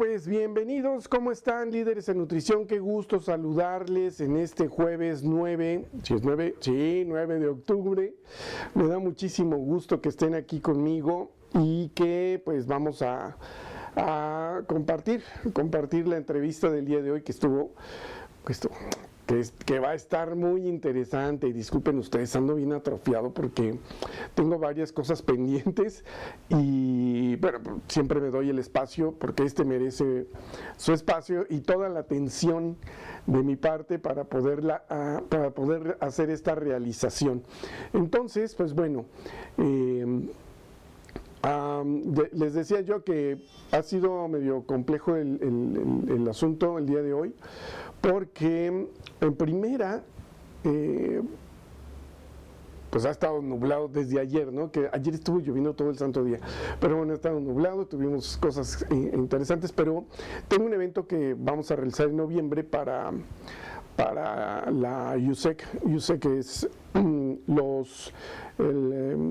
pues bienvenidos, ¿cómo están, líderes en nutrición? Qué gusto saludarles en este jueves 9, ¿sí es 9? Sí, 9 de octubre. Me da muchísimo gusto que estén aquí conmigo y que pues vamos a compartir la entrevista del día de hoy que que va a estar muy interesante. Y disculpen ustedes, ando bien atrofiado porque tengo varias cosas pendientes y bueno, siempre me doy el espacio porque merece su espacio y toda la atención de mi parte para poder hacer esta realización. Entonces, pues bueno, les decía yo que ha sido medio complejo el asunto el día de hoy, porque en primera, pues ha estado nublado desde ayer, ¿no? Que ayer estuvo lloviendo todo el santo día, pero bueno, ha estado nublado, tuvimos cosas interesantes, pero tengo un evento que vamos a realizar en noviembre para la USEC. USEC es el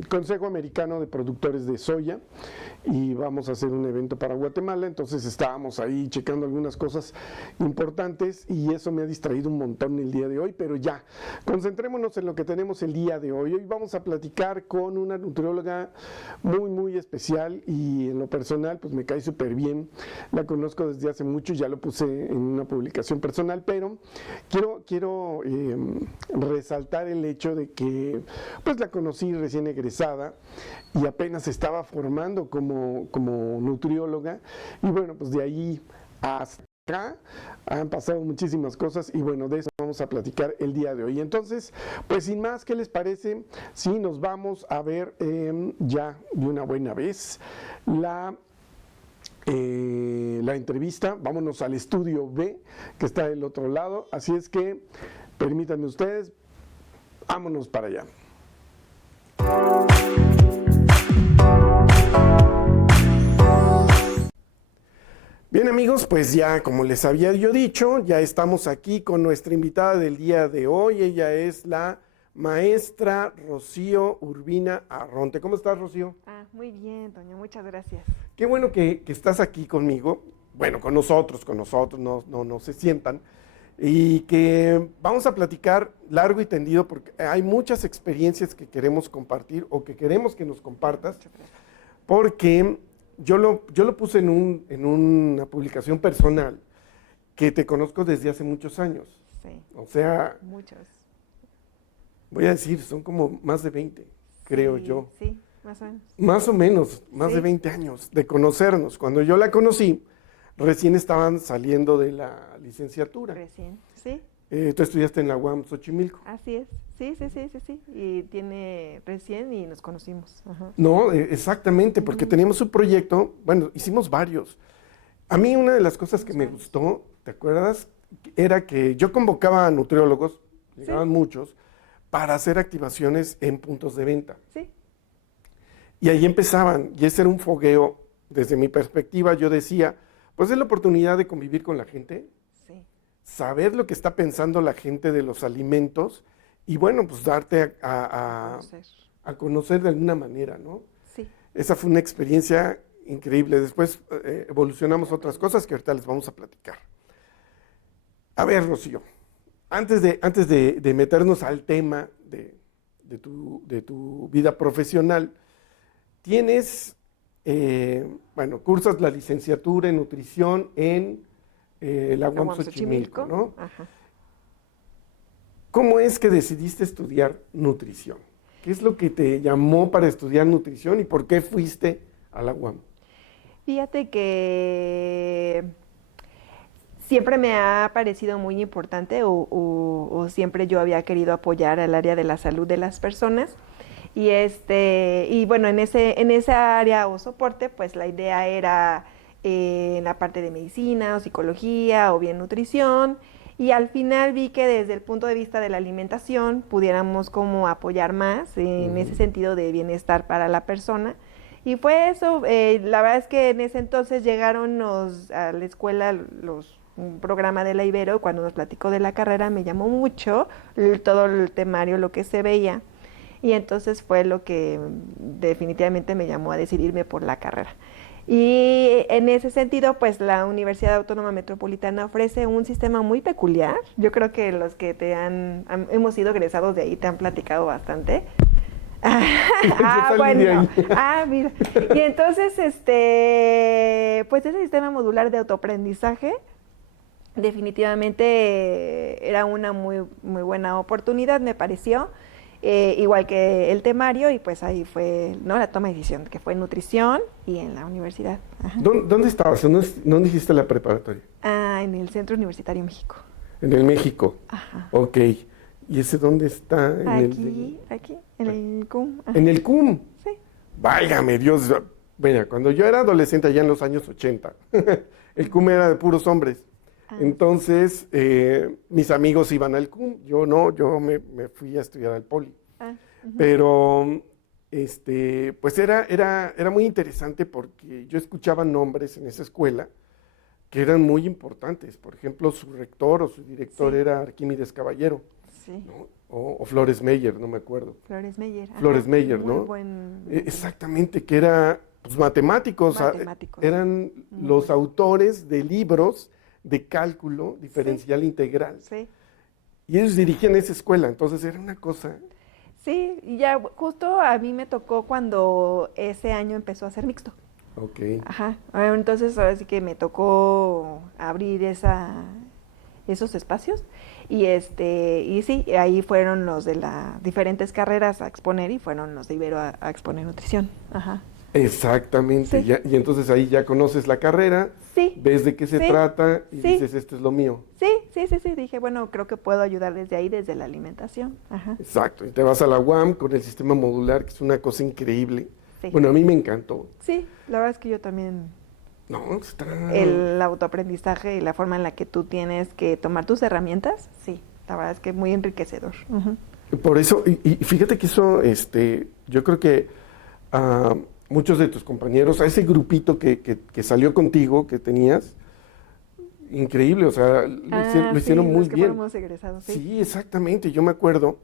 Consejo Americano de Productores de Soya, y vamos a hacer un evento para Guatemala. Entonces estábamos ahí checando algunas cosas importantes y eso me ha distraído un montón el día de hoy, pero ya, concentrémonos en lo que tenemos el día de hoy. Hoy vamos a platicar con una nutrióloga muy especial y en lo personal pues me cae súper bien, la conozco desde hace mucho, ya lo puse en una publicación personal, pero quiero resaltar el hecho de que pues la conocí recién egresada y apenas se estaba formando como nutrióloga, y bueno, pues de ahí hasta acá han pasado muchísimas cosas y bueno, de eso vamos a platicar el día de hoy. Entonces, pues sin más, ¿qué les parece si nos vamos a ver ya de una buena vez la entrevista? Vámonos al estudio B, que está del otro lado, así es que permítanme ustedes, vámonos para allá. Bien, amigos, pues ya como les había yo dicho, ya estamos aquí con nuestra invitada del día de hoy. Ella es la maestra Rocío Urbina Arronte. ¿Cómo estás, Rocío? Muy bien, Toño, muchas gracias. Qué bueno que estás aquí conmigo, bueno, con nosotros, no se sientan, y que vamos a platicar largo y tendido porque hay muchas experiencias que queremos compartir o que queremos que nos compartas, porque yo lo puse en una publicación personal, que te conozco desde hace muchos años. Sí. O sea, muchos. Voy a decir, son como más de 20, creo yo. Sí, más o menos. Más o menos, más de 20 años de conocernos. Cuando yo la conocí, recién estaban saliendo de la licenciatura. Recién, sí. Tú estudiaste en la UAM Xochimilco. Así es, sí. Y tiene recién y nos conocimos. Ajá. No, exactamente, porque teníamos un proyecto, bueno, hicimos varios. A mí una de las cosas que me gustó, ¿te acuerdas? Era que yo convocaba a nutriólogos, llegaban muchos, para hacer activaciones en puntos de venta. Sí. Y ahí empezaban, y ese era un fogueo. Desde mi perspectiva, yo decía, pues es la oportunidad de convivir con la gente, saber lo que está pensando la gente de los alimentos y bueno, pues darte a conocer de alguna manera, ¿no? Sí. Esa fue una experiencia increíble. Después evolucionamos otras cosas que ahorita les vamos a platicar. A ver, Rocío, antes de meternos al tema de tu vida profesional, tienes, cursas la licenciatura en nutrición en la UAM Xochimilco, ¿no? Ajá. ¿Cómo es que decidiste estudiar nutrición? ¿Qué es lo que te llamó para estudiar nutrición y por qué fuiste a la UAM? Fíjate que siempre me ha parecido muy importante o siempre yo había querido apoyar al área de la salud de las personas. Y bueno, en esa área o soporte, pues la idea era en la parte de medicina o psicología o bien nutrición, y al final vi que desde el punto de vista de la alimentación pudiéramos como apoyar más en ese sentido de bienestar para la persona. Y fue eso. La verdad es que en ese entonces llegaron a la escuela un programa de la Ibero. Cuando nos platicó de la carrera me llamó mucho todo el temario, lo que se veía, y entonces fue lo que definitivamente me llamó a decidirme por la carrera. Y en ese sentido, pues la Universidad Autónoma Metropolitana ofrece un sistema muy peculiar. Yo creo que los que hemos sido egresados de ahí te han platicado bastante. Yo salí de ahí. Mira. Y entonces, pues ese sistema modular de autoaprendizaje definitivamente era una muy, muy buena oportunidad, me pareció. Igual que el temario, y pues ahí fue, ¿no?, la toma de decisión, que fue en nutrición y en la universidad. Ajá. ¿Dónde estabas? ¿Dónde hiciste la preparatoria? En el Centro Universitario México. En el México. Ajá. Ok. ¿Y ese dónde está? Aquí, en el CUM. Ajá. ¿En el CUM? Sí. Válgame Dios. Mira, cuando yo era adolescente allá en los años 80, el CUM era de puros hombres. Entonces, mis amigos iban al CUM, yo no, yo me fui a estudiar al Poli. Pero, pues era muy interesante porque yo escuchaba nombres en esa escuela que eran muy importantes. Por ejemplo, su rector o su director era Arquímedes Caballero, ¿no? O Flores Meyer, no me acuerdo. Flores Meyer. Flores Meyer, ¿no? Muy buen... Exactamente, que era, pues, matemáticos. Eran los autores de libros de cálculo diferencial integral. Sí. Y ellos dirigían esa escuela, entonces era una cosa... Sí, y ya justo a mí me tocó cuando ese año empezó a ser mixto. Ok. Ajá. Entonces ahora sí que me tocó abrir esos espacios y sí, ahí fueron los de las diferentes carreras a exponer y fueron los de Ibero a exponer nutrición. Ajá. Exactamente, Sí. y entonces ahí ya conoces la carrera, Sí. ves de qué se trata y Sí. dices, esto es lo mío. Sí, dije, bueno, creo que puedo ayudar desde ahí, desde la alimentación. Ajá. Exacto, y te vas a la UAM con el sistema modular, que es una cosa increíble. Sí. Bueno, a mí me encantó. Sí, la verdad es que yo también, No, está... el autoaprendizaje y la forma en la que tú tienes que tomar tus herramientas, sí, la verdad es que es muy enriquecedor. Ujú. Por eso, y fíjate que eso, yo creo que muchos de tus compañeros, a ese grupito que salió contigo, que tenías, increíble, o sea, lo hicieron muy los que bien. fuéramos egresados, sí. Sí, exactamente, yo me acuerdo,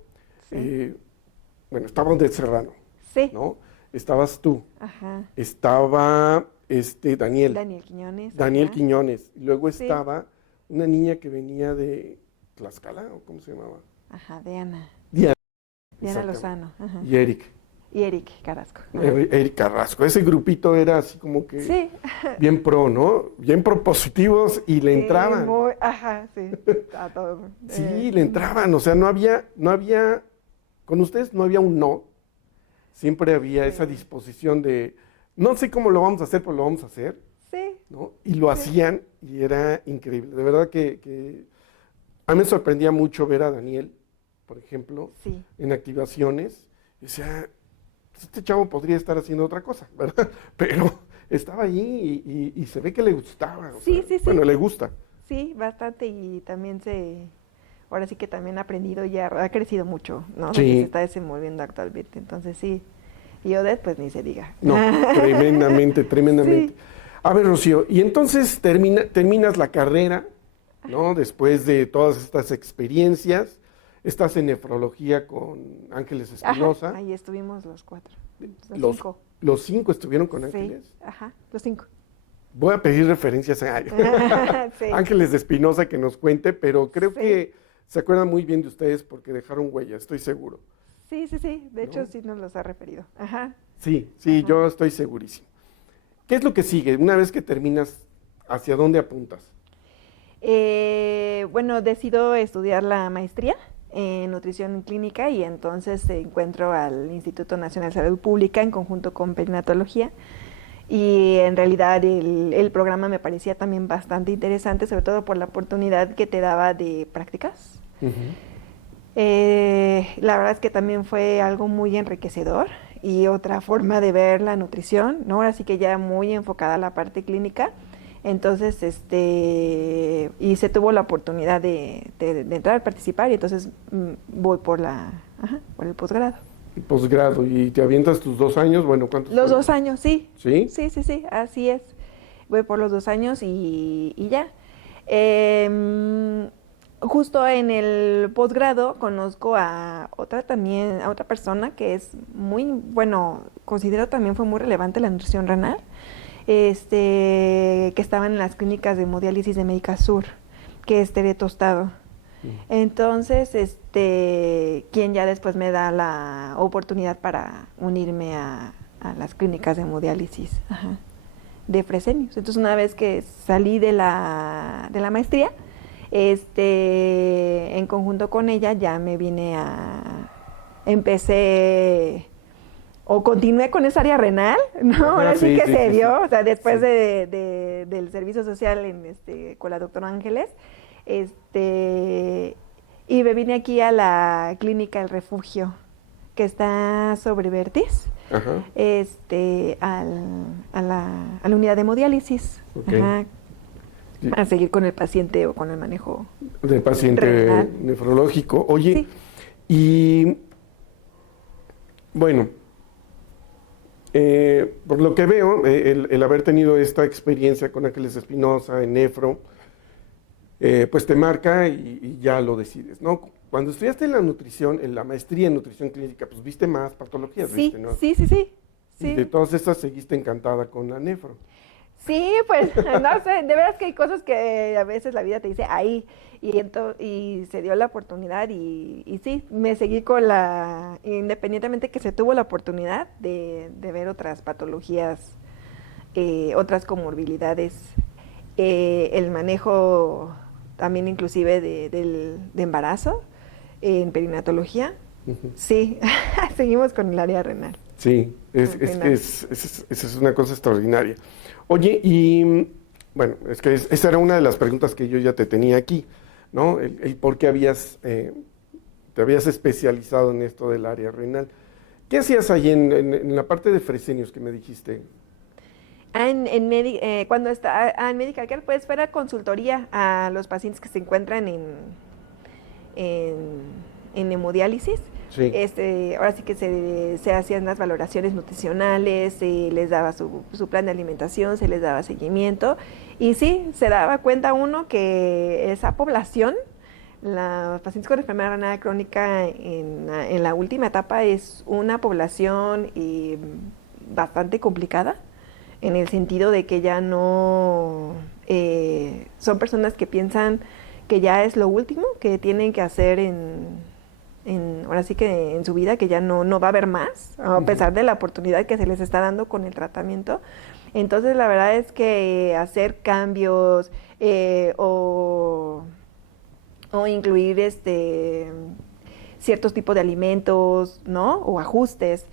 Sí. bueno, estábamos de Serrano, Sí. ¿no? Estabas tú, Ajá. estaba Daniel Daniel Quiñones. Daniel ajá. Quiñones, y luego Sí. estaba una niña que venía de Tlaxcala, ¿o cómo se llamaba? Ajá, Diana Diana. Exactamente. Lozano. Ajá. Y Eric. Y Eric Carrasco. Ajá. Eric Carrasco. Ese grupito era así como que Sí. bien pro, ¿no? Bien propositivos y le entraban. Ajá, sí. A todo. Sí, le entraban. O sea, no había, con ustedes no había un no. Siempre había esa disposición de, no sé cómo lo vamos a hacer, pero lo vamos a hacer, Sí. ¿no? Y lo hacían y era increíble. De verdad que a mí me sorprendía mucho ver a Daniel, por ejemplo, Sí. en activaciones. Y decía, este chavo podría estar haciendo otra cosa, ¿verdad? Pero estaba ahí y se ve que le gustaba. O Sí, sea, sí, sí. Bueno, le gusta. Sí, bastante y también ahora sí que también ha aprendido y ha crecido mucho, ¿no? Lo Sí. que se está desenvolviendo actualmente, entonces sí. Y Odette, pues ni se diga. No, tremendamente. Sí. A ver, Rocío, y entonces terminas la carrera, ¿no? Después de todas estas experiencias, estás en nefrología con Ángeles Espinosa. Ajá, ahí estuvimos los 4, Los 5. Los 5 estuvieron con Sí, Ángeles. ajá, los 5. Voy a pedir referencias a Sí. Ángeles de Espinosa que nos cuente, pero creo Sí. que se acuerdan muy bien de ustedes porque dejaron huella, estoy seguro. Sí, de hecho ¿No? sí nos los ha referido. Ajá. Sí, Ajá. yo estoy segurísimo. ¿Qué es lo que sigue? Una vez que terminas, ¿hacia dónde apuntas? Bueno, decido estudiar la maestría en nutrición clínica y entonces encuentro al Instituto Nacional de Salud Pública en conjunto con perinatología y en realidad el programa me parecía también bastante interesante, sobre todo por la oportunidad que te daba de prácticas. La verdad es que también fue algo muy enriquecedor y otra forma de ver la nutrición, ¿no? Ahora sí que ya muy enfocada a la parte clínica. Entonces, y se tuvo la oportunidad de entrar, participar, y entonces voy por el posgrado. Posgrado, y te avientas tus 2 años, bueno, ¿cuántos? Los fueron? 2 años, sí. ¿Sí? Sí, así es. Voy por los 2 años y ya. Justo en el posgrado conozco a otra persona que es muy, bueno, considero también fue muy relevante la nutrición renal. que estaban en las clínicas de hemodiálisis de Médica Sur, que es Tere Tostado. Entonces, quien ya después me da la oportunidad para unirme a las clínicas de hemodiálisis de Fresenius. Entonces, una vez que salí de la maestría, en conjunto con ella ya me vine empecé o continué con esa área renal, ¿no? Ahora sí que se dio, o sea, después del servicio social con la doctora Ángeles, y me vine aquí a la clínica El Refugio, que está sobre Vertis, a la unidad de hemodiálisis, para seguir con el paciente o con el manejo del paciente renal, nefrológico. Oye, y bueno, por lo que veo, el haber tenido esta experiencia con Ángeles Espinosa en nefro, pues te marca y ya lo decides, ¿no? Cuando estudiaste la nutrición, en la maestría en nutrición clínica, pues viste más patologías, ¿viste, no? Sí. Y de todas estas seguiste encantada con la nefro. Sí, pues, no sé, de veras que hay cosas que a veces la vida te dice ahí, y se dio la oportunidad, y sí, me seguí con independientemente que se tuvo la oportunidad de ver otras patologías, otras comorbilidades, el manejo también inclusive de embarazo, en perinatología, sí, seguimos con el área renal. Sí, esa es una cosa extraordinaria. Oye, y bueno, es que esa era una de las preguntas que yo ya te tenía aquí, ¿no? El por qué te habías especializado en esto del área renal. ¿Qué hacías ahí en la parte de Fresenius que me dijiste? Cuando está en Medical Care, pues fuera consultoría a los pacientes que se encuentran en hemodiálisis. Sí. Ahora sí que se hacían las valoraciones nutricionales, se les daba su plan de alimentación, se les daba seguimiento, y sí, se daba cuenta uno que esa población, los pacientes con enfermedad renal crónica en la última etapa, es una población bastante complicada, en el sentido de que ya no son personas que piensan que ya es lo último que tienen que hacer ahora sí que en su vida, que ya no va a haber más, a pesar de la oportunidad que se les está dando con el tratamiento. Entonces, la verdad es que hacer cambios o incluir ciertos tipos de alimentos, ¿no? O ajustes,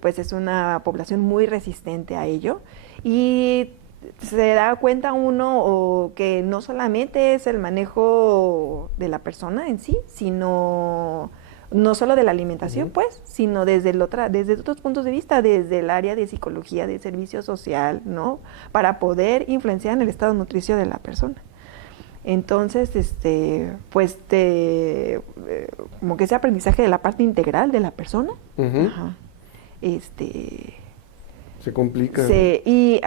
pues es una población muy resistente a ello. Y se da cuenta uno que no solamente es el manejo de la persona en sí, sino no solo de la alimentación, pues, sino desde otros puntos de vista, desde el área de psicología, de servicio social, ¿no? Para poder influenciar en el estado nutricio de la persona. Entonces, pues, como que ese aprendizaje de la parte integral de la persona, se complica. Y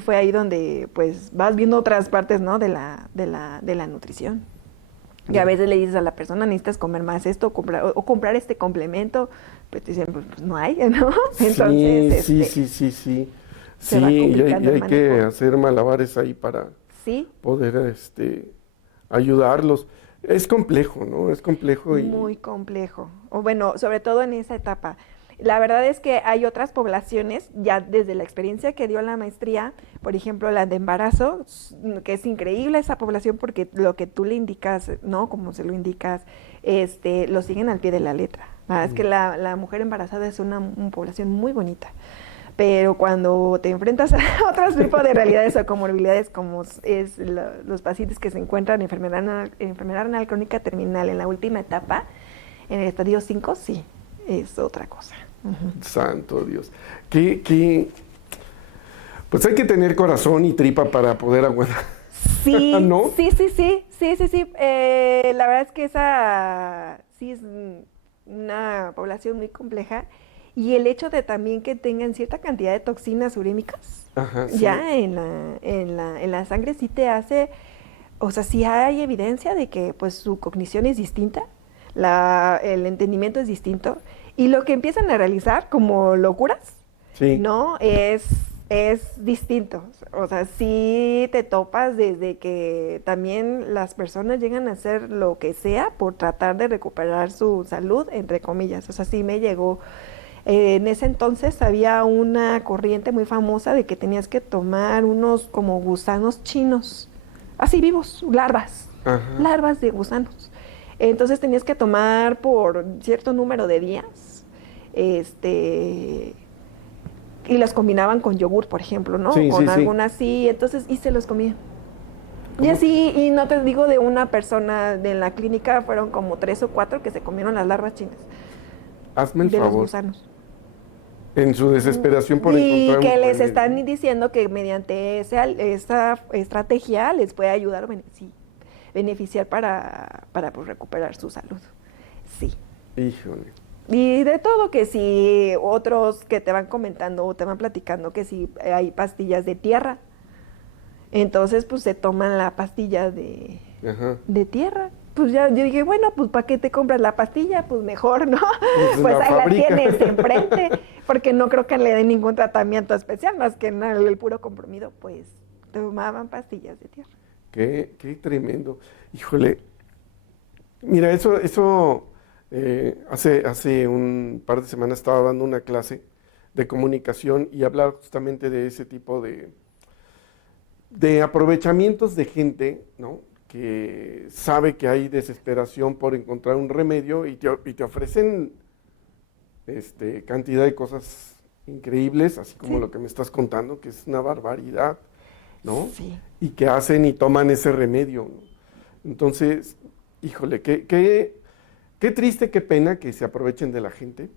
fue ahí donde pues vas viendo otras partes, ¿no? de la nutrición. Y a veces le dices a la persona, necesitas comer más esto, comprar este complemento, pues te dicen, pues no hay, ¿no? Entonces, sí. Sí, y hay que hacer malabares ahí para poder ayudarlos. Es complejo, ¿no? Es complejo. Muy complejo. O bueno, sobre todo en esa etapa. La verdad es que hay otras poblaciones, ya desde la experiencia que dio la maestría, por ejemplo, la de embarazo, que es increíble esa población porque lo que tú le indicas, ¿no? Como se lo indicas, lo siguen al pie de la letra. La verdad es que la mujer embarazada es una población muy bonita. Pero cuando te enfrentas a otros tipos de realidades o comorbilidades, como es los pacientes que se encuentran en enfermedad renal crónica terminal en la última etapa, en el estadio 5, sí, es otra cosa. Santo Dios. Pues hay que tener corazón y tripa para poder aguantar. Sí, ¿no? Sí. La verdad es que esa sí es una población muy compleja. Y el hecho de también que tengan cierta cantidad de toxinas urémicas, ya en la sangre sí te hace, o sea, sí hay evidencia de que pues su cognición es distinta, el entendimiento es distinto, y lo que empiezan a realizar como locuras, ¿no? Es es distinto. O sea, sí te topas desde que también las personas llegan a hacer lo que sea por tratar de recuperar su salud, entre comillas. O sea, sí me llegó. En ese entonces había una corriente muy famosa de que tenías que tomar unos como gusanos chinos, así vivos, Ajá. larvas de gusanos. Entonces tenías que tomar por cierto número de días, este, y los combinaban con yogur, por ejemplo, ¿no? Sí, sí, Con sí. alguna así, entonces, y se los comían. Y ¿Cómo? así, y no te digo de una persona de la clínica, fueron como 3 o 4 que se comieron las larvas chinas Hazme el de los favor. gusanos. En su desesperación por Y encontrar un que les remedio. están diciendo que mediante esa estrategia les puede ayudar, sí, beneficiar para pues, recuperar su salud. Sí. Híjole. Y de todo, que si otros que te van comentando o te van platicando que si hay pastillas de tierra, entonces pues se toman la pastilla Ajá. de tierra. Pues ya yo dije, bueno, pues ¿para qué te compras la pastilla? Pues mejor, ¿no? Pues Pues la ahí la fabrica. tienes enfrente, porque no creo que le den ningún tratamiento especial, más que el puro comprimido, pues tomaban pastillas de tierra. Qué tremendo. Híjole. Mira, hace un par de semanas estaba dando una clase de comunicación y hablaba justamente de ese tipo de aprovechamientos de gente, ¿no? Que sabe que hay desesperación por encontrar un remedio y te ofrecen cantidad de cosas increíbles, así como Sí, lo que me estás contando, que es una barbaridad, ¿no? sí. Y que hacen y toman ese remedio, ¿no? Entonces, híjole, qué triste, qué pena que se aprovechen de la gente.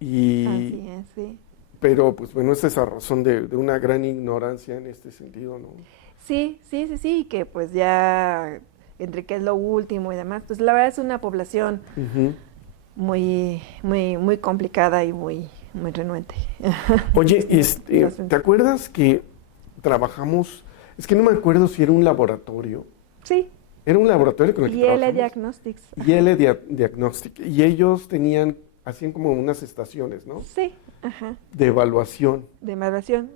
Y, Así es, sí. pero, pues bueno, es esa razón de una gran ignorancia en este sentido, ¿no? Sí, sí, sí, sí, que pues ya entre que es lo último y demás, pues la verdad es una población Ujú. muy, muy, muy complicada y muy renuente. Oye, Entonces, ¿te acuerdas que trabajamos? Es que no me acuerdo si era un laboratorio. sí, Era un laboratorio con el que y L trabajamos. Diagnostics, ajá. YL Diagnostic. Y ellos hacían como unas estaciones, ¿no? Sí, ajá. De evaluación. De evaluación,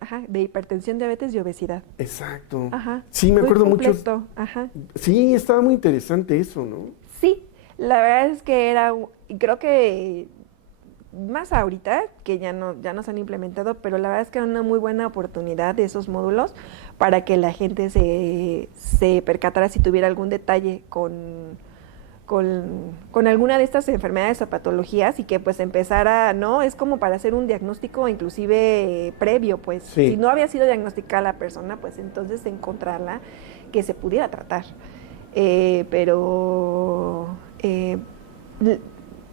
ajá, de hipertensión, diabetes y obesidad. Exacto. Ajá. Sí, me Muy acuerdo mucho. completo, ajá. Sí, estaba muy interesante eso, ¿no? Sí, la verdad es que y creo que más ahorita, que ya no se han implementado, pero la verdad es que era una muy buena oportunidad de esos módulos para que la gente se percatara si tuviera algún detalle con alguna de estas enfermedades o patologías y que pues empezara, ¿no? Es como para hacer un diagnóstico inclusive previo, pues si Sí, no había sido diagnosticada la persona, pues entonces encontrarla que se pudiera tratar. Pero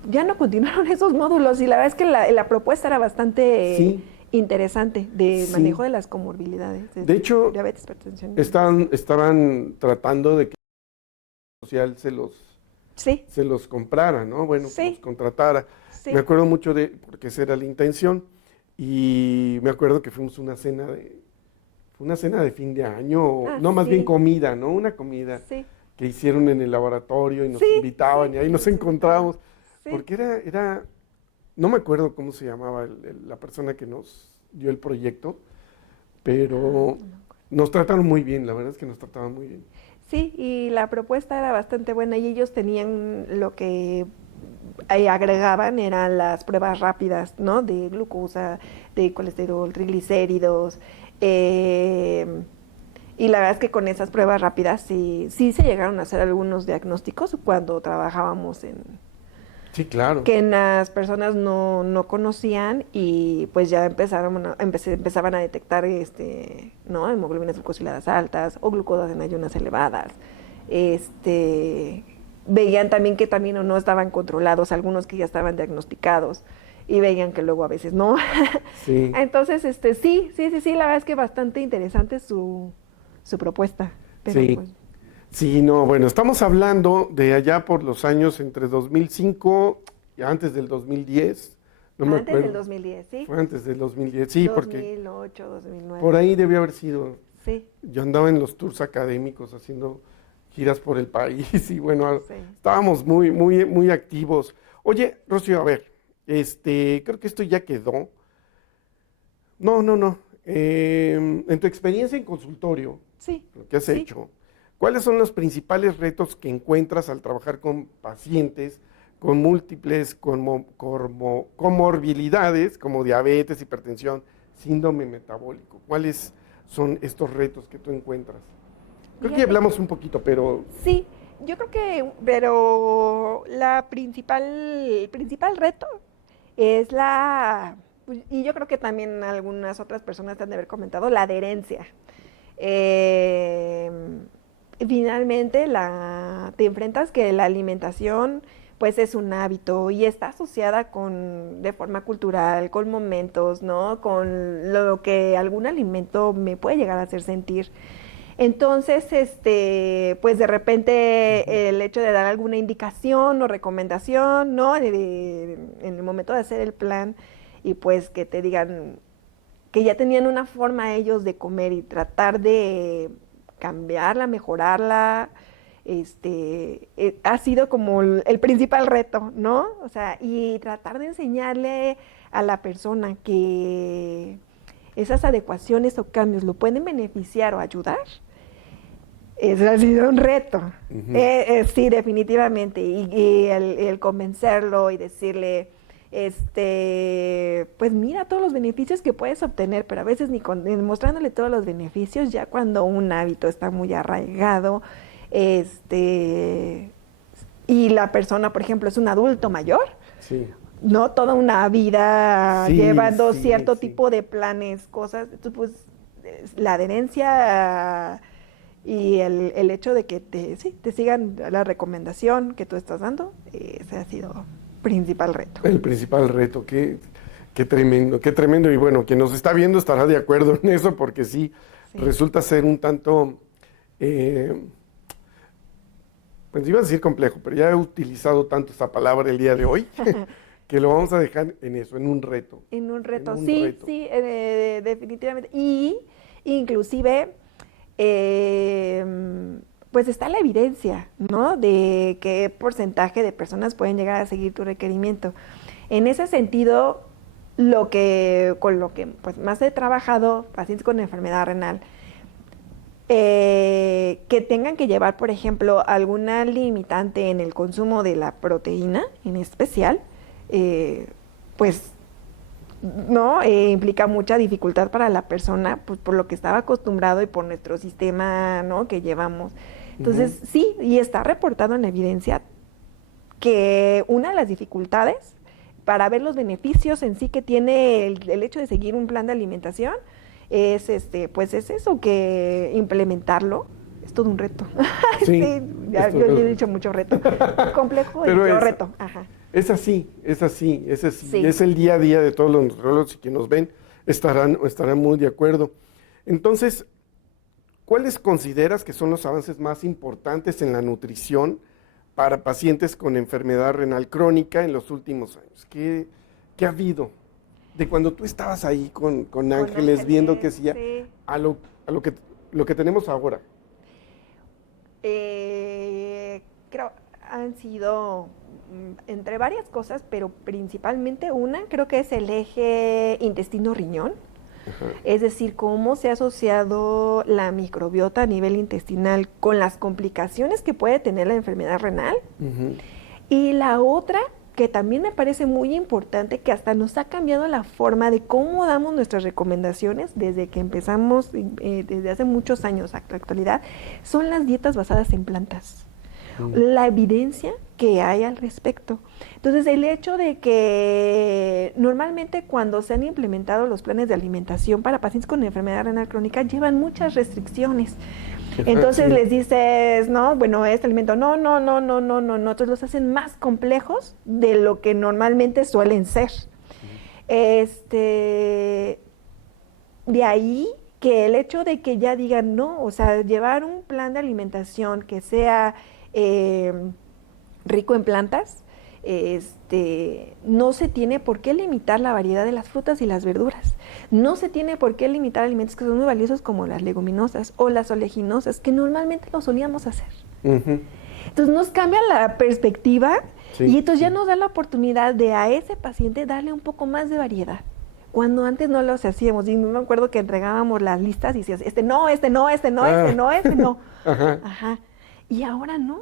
ya no continuaron esos módulos y la verdad es que la propuesta era bastante sí, interesante de sí. manejo de las comorbilidades, de De hecho, diabetes, hipertensión y demás. estaban tratando de que el social Sí, se los comprara, ¿no? Bueno, los sí, contratara. Me sí. acuerdo mucho porque esa era la intención. Y me acuerdo que fue una cena de fin de año, Ah, no, más bien sí, comida, ¿no? Una comida sí, que hicieron en el laboratorio y nos sí, invitaban sí, y ahí y nos nos invitaban. encontrábamos, Sí. porque no me acuerdo cómo se llamaba la persona que nos dio el proyecto, Ah, pero no me acuerdo. nos trataron muy bien, la verdad es que nos trataban muy bien. Sí, y la propuesta era bastante buena y ellos tenían lo que agregaban eran las pruebas rápidas, ¿no? De glucosa, de colesterol, triglicéridos. eh, y la verdad es que con esas pruebas rápidas sí se llegaron a hacer algunos diagnósticos cuando trabajábamos Sí, claro. que las personas no conocían y pues ya empezaban a detectar ¿no? hemoglobinas glucosiladas altas o glucosas en ayunas elevadas. Este, veían también que también o no estaban controlados, algunos que ya estaban diagnosticados y veían que luego a veces no. Sí, Entonces, sí, la verdad es que bastante interesante su propuesta, pero sí. pues Sí, no, bueno, estamos hablando de allá por los años entre 2005 y antes del 2010, no me antes del acuerdo, 2010, ¿sí? fue antes del 2010, sí, porque 2008, por 2009, ahí debió haber sido. sí, Yo andaba en los tours académicos haciendo giras por el país y bueno, sí. estábamos muy, muy, muy activos. Oye, Rocío, a ver, creo que esto ya quedó. No, no, no, en tu experiencia en consultorio, Sí. lo que has Sí. hecho, ¿cuáles son los principales retos que encuentras al trabajar con pacientes con múltiples comorbilidades como diabetes, hipertensión, síndrome metabólico? ¿Cuáles son estos retos que tú encuentras? Creo que Fíjate hablamos un poquito, pero Sí, yo creo que, pero el principal reto es y yo creo que también algunas otras personas te han de haber comentado, la adherencia. Eh, Finalmente te enfrentas que la alimentación pues es un hábito y está asociada de forma cultural, con momentos, ¿no? Con lo que algún alimento me puede llegar a hacer sentir. Entonces, pues de repente el hecho de dar alguna indicación o recomendación, ¿no? En el momento de hacer el plan y pues que te digan que ya tenían una forma ellos de comer y tratar de cambiarla, mejorarla, ha sido como el principal reto, ¿no? O sea, y tratar de enseñarle a la persona que esas adecuaciones o cambios lo pueden beneficiar o ayudar, eso ha sido un reto. Sí, definitivamente. Y el convencerlo y decirle, pues mira todos los beneficios que puedes obtener, pero a veces mostrándole todos los beneficios, ya cuando un hábito está muy arraigado, y la persona, por ejemplo, es un adulto mayor, sí. no toda una vida llevando sí, cierto sí. tipo de planes, cosas, entonces pues la adherencia y el hecho de que te sigan la recomendación que tú estás dando, ese ha sido principal reto. El principal reto, qué tremendo, qué tremendo. Y bueno, quien nos está viendo estará de acuerdo en eso, porque sí. Resulta ser un tanto, pues iba a decir complejo, pero ya he utilizado tanto esa palabra el día de hoy, que lo vamos a dejar en eso, en un reto. En un reto, reto. sí, definitivamente. Y inclusive, pues está la evidencia, ¿no? De qué porcentaje de personas pueden llegar a seguir tu requerimiento. En ese sentido, con lo que pues, más he trabajado, pacientes con enfermedad renal, que tengan que llevar, por ejemplo, alguna limitante en el consumo de la proteína, en especial, pues no implica mucha dificultad para la persona, pues por lo que estaba acostumbrado y por nuestro sistema, ¿no? Que llevamos. Entonces, sí, y está reportado en la evidencia que una de las dificultades para ver los beneficios en sí que tiene el hecho de seguir un plan de alimentación es pues es eso, que implementarlo es todo un reto. Sí, yo he dicho mucho reto. Complejo y yo reto. Ajá. Es así. Sí. Es el día a día de todos los nutriólogos y que nos ven estarán muy de acuerdo. Entonces, ¿cuáles consideras que son los avances más importantes en la nutrición para pacientes con enfermedad renal crónica en los últimos años? ¿Qué ha habido? De cuando tú estabas ahí con Ángeles viendo qué hacía, sí, a lo que tenemos ahora. Creo han sido entre varias cosas, pero principalmente una creo que es el eje intestino-riñón. Es decir, cómo se ha asociado la microbiota a nivel intestinal con las complicaciones que puede tener la enfermedad renal. Y la otra, que también me parece muy importante, que hasta nos ha cambiado la forma de cómo damos nuestras recomendaciones desde que empezamos, desde hace muchos años hasta la actualidad, son las dietas basadas en plantas. La evidencia que hay al respecto. Entonces, el hecho de que normalmente cuando se han implementado los planes de alimentación para pacientes con enfermedad renal crónica llevan muchas restricciones. Entonces les dices, no, bueno, este alimento, no, entonces los hacen más complejos de lo que normalmente suelen ser. De ahí que el hecho de que ya digan, no, o sea, llevar un plan de alimentación que sea rico en plantas, no se tiene por qué limitar la variedad de las frutas y las verduras. No se tiene por qué limitar alimentos que son muy valiosos como las leguminosas o las oleaginosas, que normalmente lo solíamos hacer. Entonces nos cambia la perspectiva y entonces ya nos da la oportunidad de a ese paciente darle un poco más de variedad. cuando antes no los hacíamos. Y me acuerdo que entregábamos las listas y decías, este no, este no, este no, este no, este no. Ajá. Ajá. Y ahora no.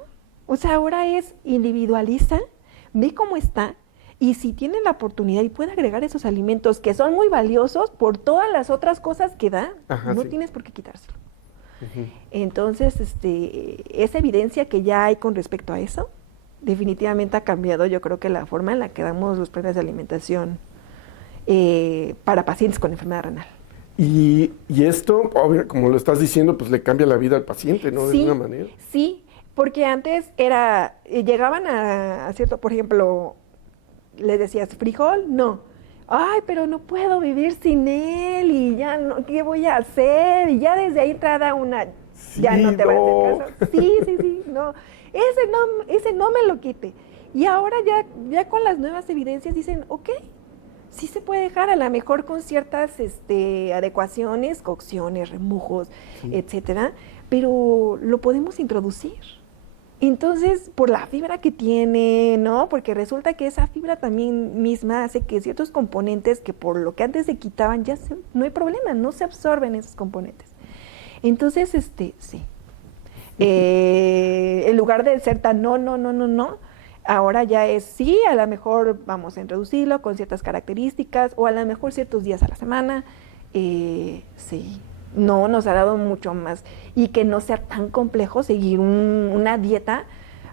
O sea, ahora es individualiza, ve cómo está, y si tiene la oportunidad y puede agregar esos alimentos que son muy valiosos por todas las otras cosas que da, Ajá, no sí. tienes por qué quitárselo. Ujú. Entonces, esa evidencia que ya hay con respecto a eso, definitivamente ha cambiado, yo creo que la forma en la que damos los planes de alimentación para pacientes con enfermedad renal. Y esto, obvio, como lo estás diciendo, pues le cambia la vida al paciente, ¿no? De Sí, alguna manera. sí, porque antes llegaban a cierto, por ejemplo, le decías, frijol, no. Ay, pero no puedo vivir sin él y ya no, ¿qué voy a hacer? Y ya desde ahí entrada una, Sí, ya no te va a no. hacer caso. Sí, no. Ese no me lo quite. Y ahora ya con las nuevas evidencias dicen, ok, sí se puede dejar, a lo mejor con ciertas adecuaciones, cocciones, remojos, Sí. etcétera, pero lo podemos introducir. Entonces, por la fibra que tiene, ¿no? Porque resulta que esa fibra también misma hace que ciertos componentes que por lo que antes se quitaban, no hay problema, no se absorben esos componentes. Entonces, sí. En lugar de ser tan no, ahora ya es sí, a lo mejor vamos a introducirlo con ciertas características o a lo mejor ciertos días a la semana. Sí, no, nos ha dado mucho más y que no sea tan complejo seguir una dieta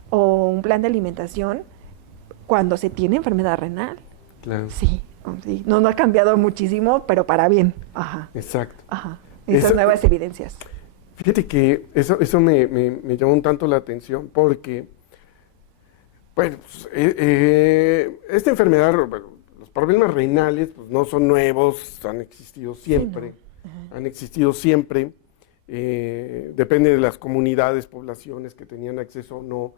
o un plan de alimentación cuando se tiene enfermedad renal. Claro. Sí, sí. No ha cambiado muchísimo, pero para bien. Ajá, Exacto. ajá. Esas Eso- nuevas evidencias. Fíjate que eso me llamó un tanto la atención porque, bueno, pues, esta enfermedad, bueno, los problemas renales, pues no son nuevos, han existido siempre. Sí, no. Han existido siempre. Depende de las comunidades, poblaciones que tenían acceso o no,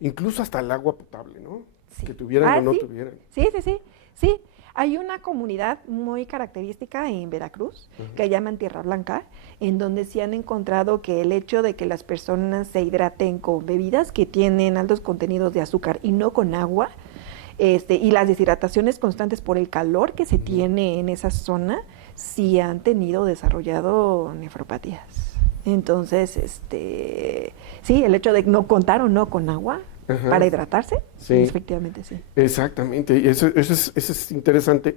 incluso hasta el agua potable, ¿no? Sí. Que tuvieran o no Sí. tuvieran. Sí. Hay una comunidad muy característica en Veracruz que llaman Tierra Blanca, en donde se han encontrado que el hecho de que las personas se hidraten con bebidas que tienen altos contenidos de azúcar y no con agua, y las deshidrataciones constantes por el calor que se tiene en esa zona, sí han desarrollado nefropatías. Entonces, sí, el hecho de no contar o no con agua Ajá. para hidratarse, Sí. efectivamente sí. Exactamente, y eso es interesante.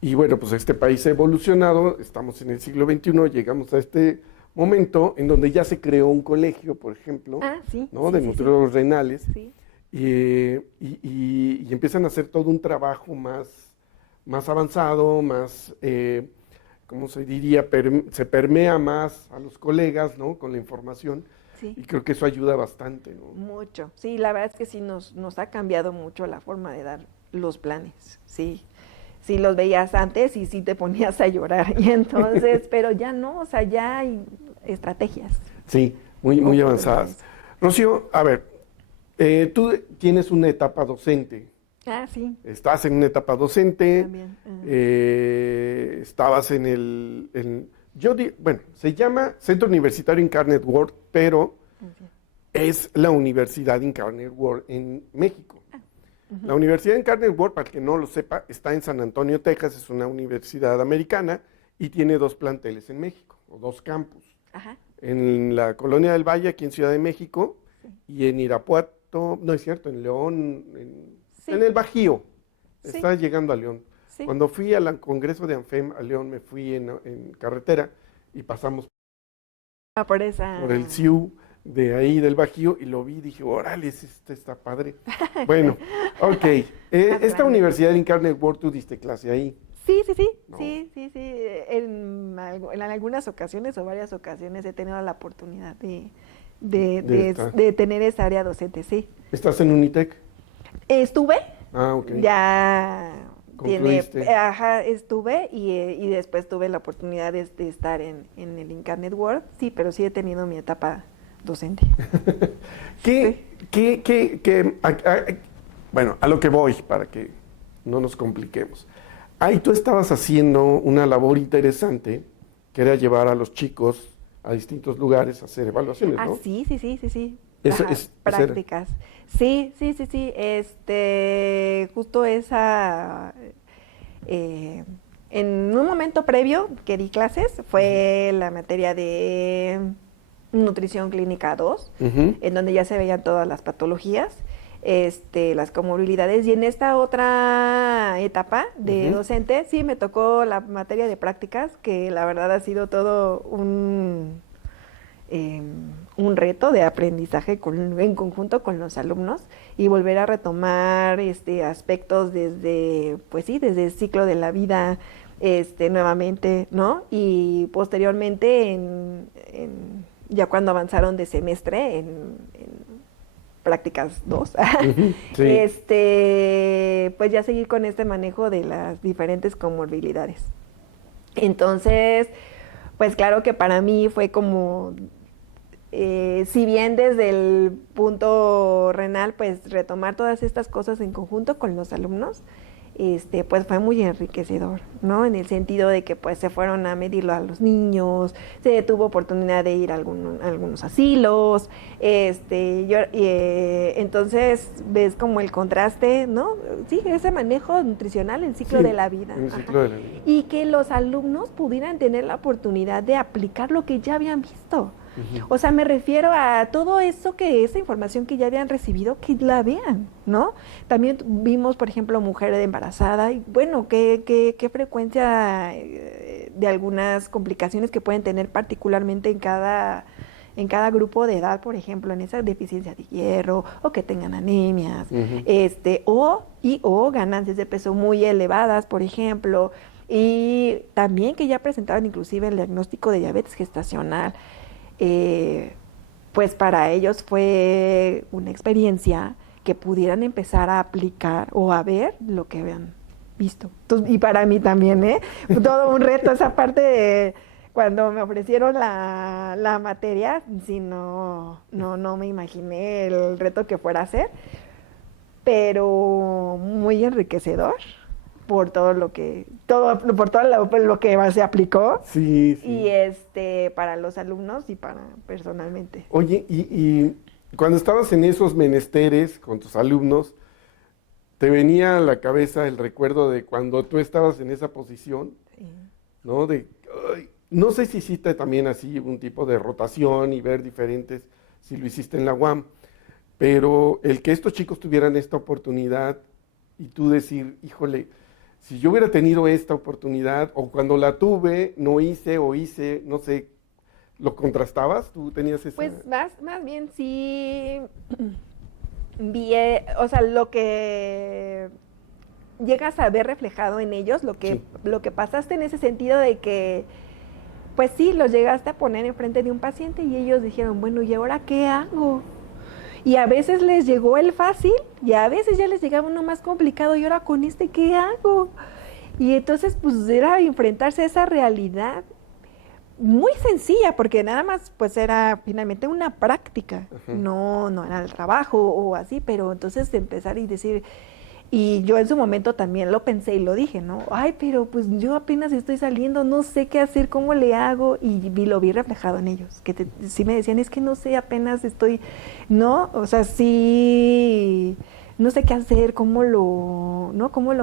Y bueno, pues este país ha evolucionado, estamos en el siglo XXI, llegamos a este momento en donde ya se creó un colegio, por ejemplo, Ah, sí, ¿no? sí, De sí, nutriólogos renales, sí. y empiezan a hacer todo un trabajo más avanzado, más, ¿cómo se diría? Se permea más a los colegas, ¿no? Con la información, Sí. y creo que eso ayuda bastante, ¿no? Mucho. Sí, la verdad es que sí nos ha cambiado mucho la forma de dar los planes. Sí. Sí, los veías antes y sí te ponías a llorar. Y entonces, pero ya no, o sea, ya hay estrategias. Sí, muy avanzadas. Oportunidades. Rocío, a ver, tú tienes una etapa docente, Ah, sí, estás en una etapa docente, también. estabas bueno, se llama Centro Universitario Incarnate Word, pero Así. es la Universidad Incarnate Word en México. La Universidad Incarnate Word, para el que no lo sepa, está en San Antonio, Texas, es una universidad americana y tiene 2 planteles en México, o 2 campus. Ajá. En la Colonia del Valle, aquí en Ciudad de México, Sí. y en Irapuato, no es cierto, en León, Sí. en el Bajío, Sí. está llegando a León. Sí. Cuando fui al Congreso de ANFEM a León, me fui en carretera y pasamos Ah, por esa. por el CIU de ahí del Bajío y lo vi y dije, órale, este está padre. Bueno, ok. Esta grande. Universidad Incarnate Word, tú diste clase ahí. Sí, sí, sí, No. sí. En algunas ocasiones o varias ocasiones he tenido la oportunidad de tener esa área docente, sí. ¿Estás en Unitec? Estuve, Ah, ok. ya Concluiste. ajá, estuve y después tuve la oportunidad de estar en el Incarnate World, sí, pero sí he tenido mi etapa docente. Bueno, a lo que voy, para que no nos compliquemos. Ahí tú estabas haciendo una labor interesante, que era llevar a los chicos a distintos lugares a hacer evaluaciones, ¿no? Ah, sí. Eso Ajá, es prácticas. Sí. Justo esa en un momento previo que di clases fue la materia de nutrición clínica 2, en donde ya se veían todas las patologías, las comorbilidades, y en esta otra etapa de docente sí me tocó la materia de prácticas, que la verdad ha sido todo un reto de aprendizaje en conjunto con los alumnos, y volver a retomar aspectos desde, pues sí, desde el ciclo de la vida, nuevamente, ¿no? Y posteriormente ya cuando avanzaron de semestre en prácticas 2, Sí. pues ya seguir con este manejo de las diferentes comorbilidades. Entonces, pues claro que para mí fue como, si bien desde el punto renal, pues retomar todas estas cosas en conjunto con los alumnos, pues fue muy enriquecedor, ¿no? En el sentido de que pues se fueron a medirlo a los niños, se tuvo oportunidad de ir a algunos asilos, entonces ves como el contraste, ¿no? Sí, ese manejo nutricional, el ciclo de la vida. En el ciclo de la vida. Y que los alumnos pudieran tener la oportunidad de aplicar lo que ya habían visto. O sea, me refiero a todo eso, esa información que ya habían recibido, que la vean, ¿no? También vimos, por ejemplo, mujeres embarazadas, y bueno, qué frecuencia de algunas complicaciones que pueden tener particularmente en cada grupo de edad, por ejemplo, en esa deficiencia de hierro, o que tengan anemias, o ganancias de peso muy elevadas, por ejemplo, y también que ya presentaban inclusive el diagnóstico de diabetes gestacional. Pues para ellos fue una experiencia que pudieran empezar a aplicar o a ver lo que habían visto. Entonces, y para mí también, todo un reto esa parte de cuando me ofrecieron la materia, sí, no me imaginé el reto que fuera a ser, pero muy enriquecedor por todo lo que se aplicó. Sí, sí. Y para los alumnos y para personalmente. Oye, y cuando estabas en esos menesteres con tus alumnos, ¿te venía a la cabeza el recuerdo de cuando tú estabas en esa posición? Sí. ¿No? No sé si hiciste también así un tipo de rotación y ver diferentes, si lo hiciste en la UAM, pero el que estos chicos tuvieran esta oportunidad y tú decir, híjole, si yo hubiera tenido esta oportunidad, o cuando la tuve, no hice o hice, no sé, ¿lo contrastabas? ¿Tú tenías esa...? Pues más bien sí vi, o sea, lo que llegas a ver reflejado en ellos, lo que pasaste en ese sentido de que, pues sí, los llegaste a poner enfrente de un paciente y ellos dijeron, bueno, ¿y ahora qué hago? Y a veces les llegó el fácil y a veces ya les llegaba uno más complicado, y ahora con ¿qué hago? Y entonces pues era enfrentarse a esa realidad muy sencilla, porque nada más pues era finalmente una práctica, no era el trabajo o así, pero entonces de empezar y decir, y yo en su momento también lo pensé y lo dije, ¿no? Ay, pero pues yo apenas estoy saliendo, no sé qué hacer, cómo le hago, y lo vi reflejado en ellos, que sí me decían, es que no sé, apenas estoy, ¿no? O sea, sí, no sé qué hacer, cómo lo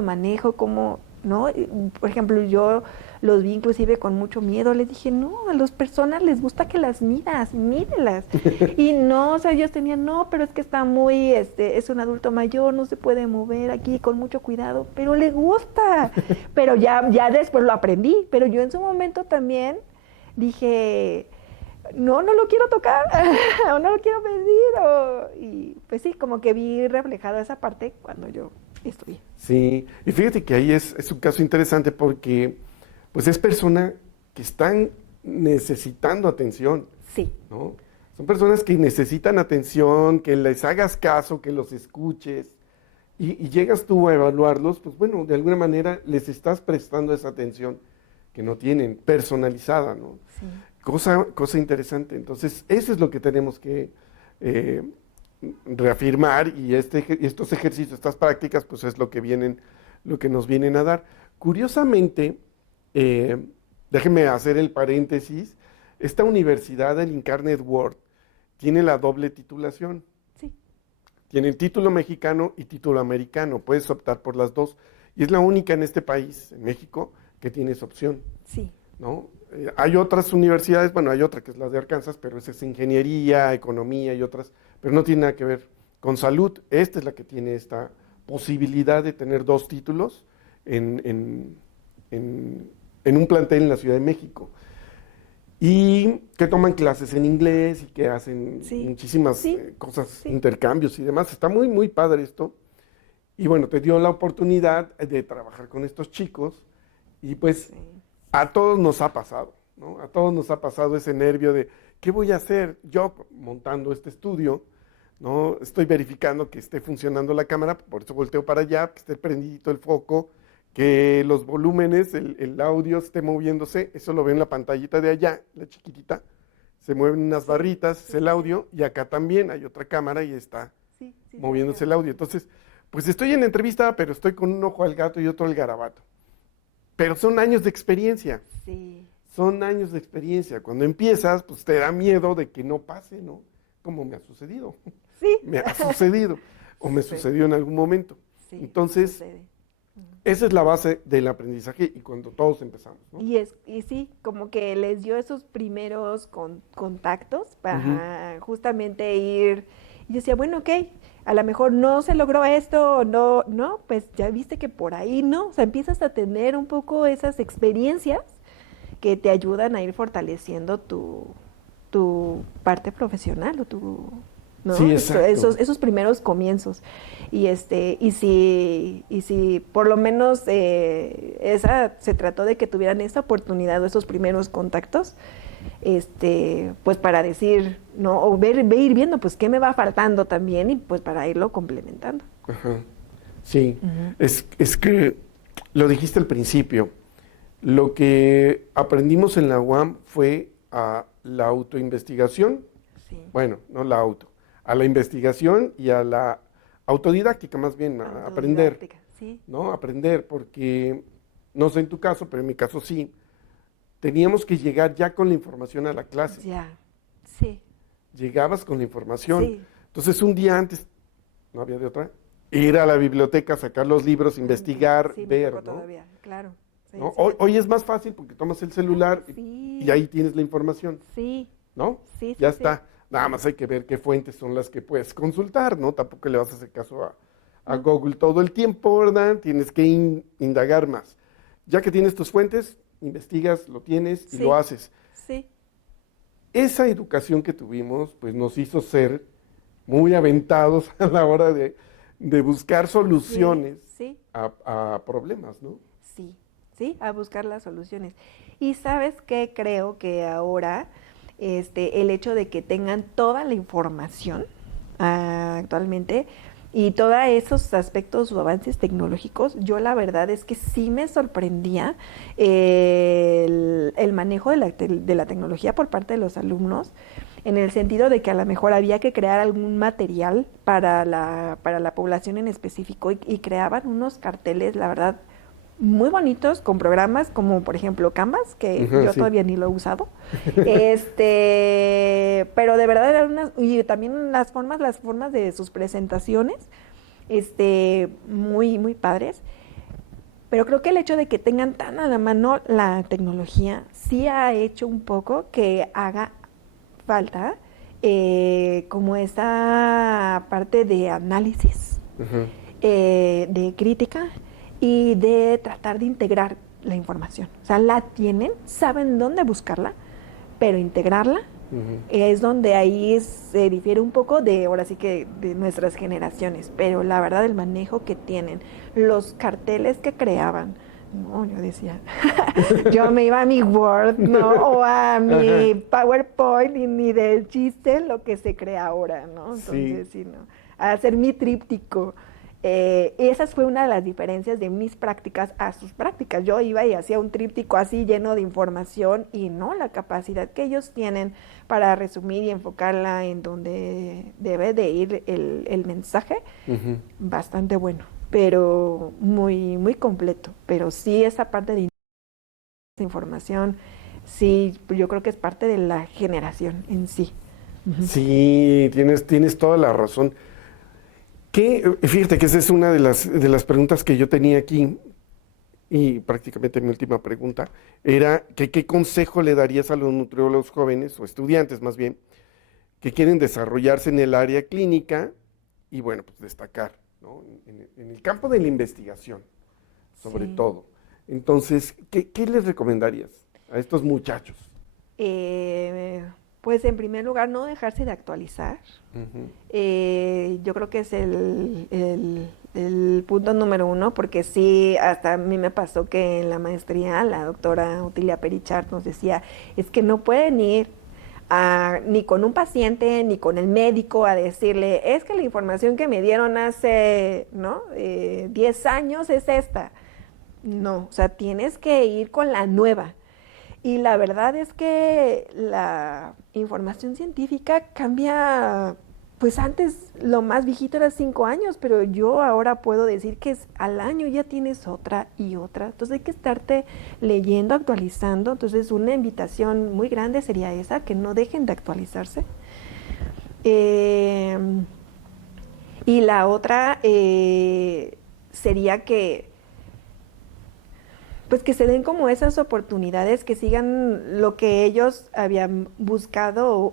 manejo, ¿no? Por ejemplo, yo los vi inclusive con mucho miedo, les dije, no, a las personas les gusta que las mírelas. Y no, o sea, ellos tenían, no, pero es que está muy, es un adulto mayor, no se puede mover aquí, con mucho cuidado, pero le gusta. Pero ya después lo aprendí, pero yo en su momento también dije, no lo quiero tocar, o no lo quiero pedir, y pues sí, como que vi reflejada esa parte cuando yo estudié. Sí, y fíjate que ahí es un caso interesante porque pues es persona que están necesitando atención. Sí. ¿No? Son personas que necesitan atención, que les hagas caso, que los escuches, y llegas tú a evaluarlos, pues bueno, de alguna manera les estás prestando esa atención que no tienen, personalizada, ¿no? Sí. Cosa interesante. Entonces, eso es lo que tenemos que reafirmar, y estos ejercicios, estas prácticas, pues es lo que nos vienen a dar. Curiosamente, déjenme hacer el paréntesis, esta universidad, el Incarnate Word, tiene la doble titulación. Sí. Tiene el título mexicano y título americano, puedes optar por las dos, y es la única en este país, en México, que tienes opción, Sí. ¿no? Hay otras universidades, bueno, hay otra que es la de Arkansas, pero esa es ingeniería, economía y otras, pero no tiene nada que ver con salud. Esta es la que tiene esta posibilidad de tener 2 títulos en un plantel en la Ciudad de México. Y que toman clases en inglés y que hacen Sí. muchísimas Sí. cosas, Sí. intercambios y demás. Está muy, muy padre esto. Y bueno, te dio la oportunidad de trabajar con estos chicos y pues Sí. a todos nos ha pasado, ¿no? A todos nos ha pasado ese nervio de, ¿qué voy a hacer yo montando este estudio? ¿No? Estoy verificando que esté funcionando la cámara, por eso volteo para allá, que esté prendido el foco, que los volúmenes, el audio esté moviéndose, eso lo veo en la pantallita de allá, la chiquitita, se mueven unas Sí, barritas, sí, es el sí, audio, y acá también hay otra cámara y está Sí, sí, se moviéndose el alcanza. audio. Entonces, pues estoy en entrevista, pero estoy con un ojo al gato y otro al garabato. Pero son años de experiencia, Sí. son años de experiencia. Cuando empiezas, pues te da miedo de que no pase, ¿no? Como me ha sucedido, Sí. me ha sucedido, o me Sí. sucedió en algún momento. Sí, Entonces, sucede. esa es la base del aprendizaje y cuando todos empezamos, ¿no? Y sí, como que les dio esos primeros contactos Ujú. para justamente ir. Y decía, bueno, ok, a lo mejor no se logró esto, no, pues ya viste que por ahí no. O sea, empiezas a tener un poco esas experiencias que te ayudan a ir fortaleciendo tu parte profesional o Sí, ¿no? exacto. Esos primeros comienzos. Y si por lo menos se trató de que tuvieran esa oportunidad o esos primeros contactos, pues para decir, ¿no? O ir viendo, pues, qué me va faltando también y pues para irlo complementando. Ajá. Sí, Ujú. es que lo dijiste al principio, lo que aprendimos en la UAM fue a la autoinvestigación, Sí, bueno, no la auto, a la investigación y a la autodidáctica, más bien, a aprender, autodidáctica, sí, ¿no? Aprender, porque no sé en tu caso, pero en mi caso sí, teníamos que llegar ya con la información a la clase. ya, sí, Llegabas con la información. sí. Entonces, un día antes, no había de otra, ir a la biblioteca, sacar los libros, investigar, Sí, me ver, tocó ¿no? todavía, claro. Sí, ¿No? sí me Hoy tocó. es más fácil porque tomas el Ay, celular y ahí sí, tienes la información, sí, ¿no? sí, Ya sí, sí. está. Nada más hay que ver qué fuentes son las que puedes consultar, ¿no? Tampoco le vas a hacer caso a No, Google todo el tiempo, ¿verdad? Tienes que indagar más. Ya que tienes tus fuentes, investigas, lo tienes y lo sí, haces. sí, Esa educación que tuvimos, pues nos hizo ser muy aventados a la hora de buscar sí, soluciones sí, a problemas, ¿no? sí, sí, a buscar las soluciones. Y sabes qué creo que ahora, el hecho de que tengan toda la información actualmente y todos esos aspectos o avances tecnológicos, yo la verdad es que sí me sorprendía el manejo de la tecnología por parte de los alumnos, en el sentido de que a lo mejor había que crear algún material para la población en específico y creaban unos carteles, la verdad, muy bonitos con programas como por ejemplo Canvas, que Ajá, yo sí. todavía ni lo he usado. Pero de verdad eran y también las formas de sus presentaciones, muy, muy padres. Pero creo que el hecho de que tengan tan a la mano la tecnología sí ha hecho un poco que haga falta como esa parte de análisis, Ajá, de crítica y de tratar de integrar la información. O sea, la tienen, saben dónde buscarla, pero integrarla ajá. es donde ahí se difiere un poco de, ahora sí que de nuestras generaciones, pero la verdad el manejo que tienen, los carteles que creaban, no, yo decía, yo me iba a mi Word, ¿no? O a Ajá, mi PowerPoint y ni del chiste lo que se crea ahora, ¿no? sí. Entonces, sí, ¿no? A hacer mi tríptico. Esa fue una de las diferencias de mis prácticas a sus prácticas. Yo iba y hacía un tríptico así lleno de información y no la capacidad que ellos tienen para resumir y enfocarla en donde debe de ir el mensaje, Ujú. bastante bueno, pero muy, muy completo. Pero sí esa parte de información, sí, yo creo que es parte de la generación en sí. Ujú. Sí, tienes toda la razón. Fíjate que esa es una de las preguntas que yo tenía aquí. y prácticamente mi última pregunta, era que qué consejo le darías a los nutriólogos jóvenes, o estudiantes más bien, que quieren desarrollarse en el área clínica y bueno, pues destacar, ¿no? En el campo de la investigación, sobre Sí. todo. Entonces, ¿qué les recomendarías a estos muchachos? Pues en primer lugar, no dejarse de actualizar. Ujú. Yo creo que es el punto número uno, porque sí, hasta a mí me pasó que en la maestría la doctora Utilia Perichart nos decía, es que no pueden ir ni con un paciente ni con el médico a decirle, es que la información que me dieron hace, ¿no? 10 años es esta. No, o sea, tienes que ir con la nueva. Y la verdad es que la información científica cambia, pues antes lo más viejito era 5 años, pero yo ahora puedo decir que al año ya tienes otra y otra. Entonces hay que estarte leyendo, actualizando. Entonces una invitación muy grande sería esa, que no dejen de actualizarse. Eh, y la otra sería que pues que se den como esas oportunidades, que sigan lo que ellos habían buscado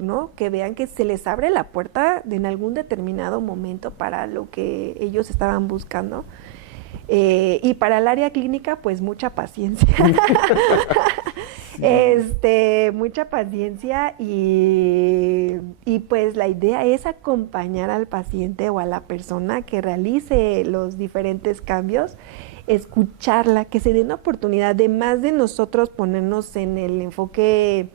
¿no? Que vean que se les abre la puerta en algún determinado momento para lo que ellos estaban buscando. Y para el área clínica, pues mucha paciencia. Mucha paciencia y pues la idea es acompañar al paciente o a la persona que realice los diferentes cambios, escucharla, que se dé una oportunidad de más de nosotros ponernos en el enfoque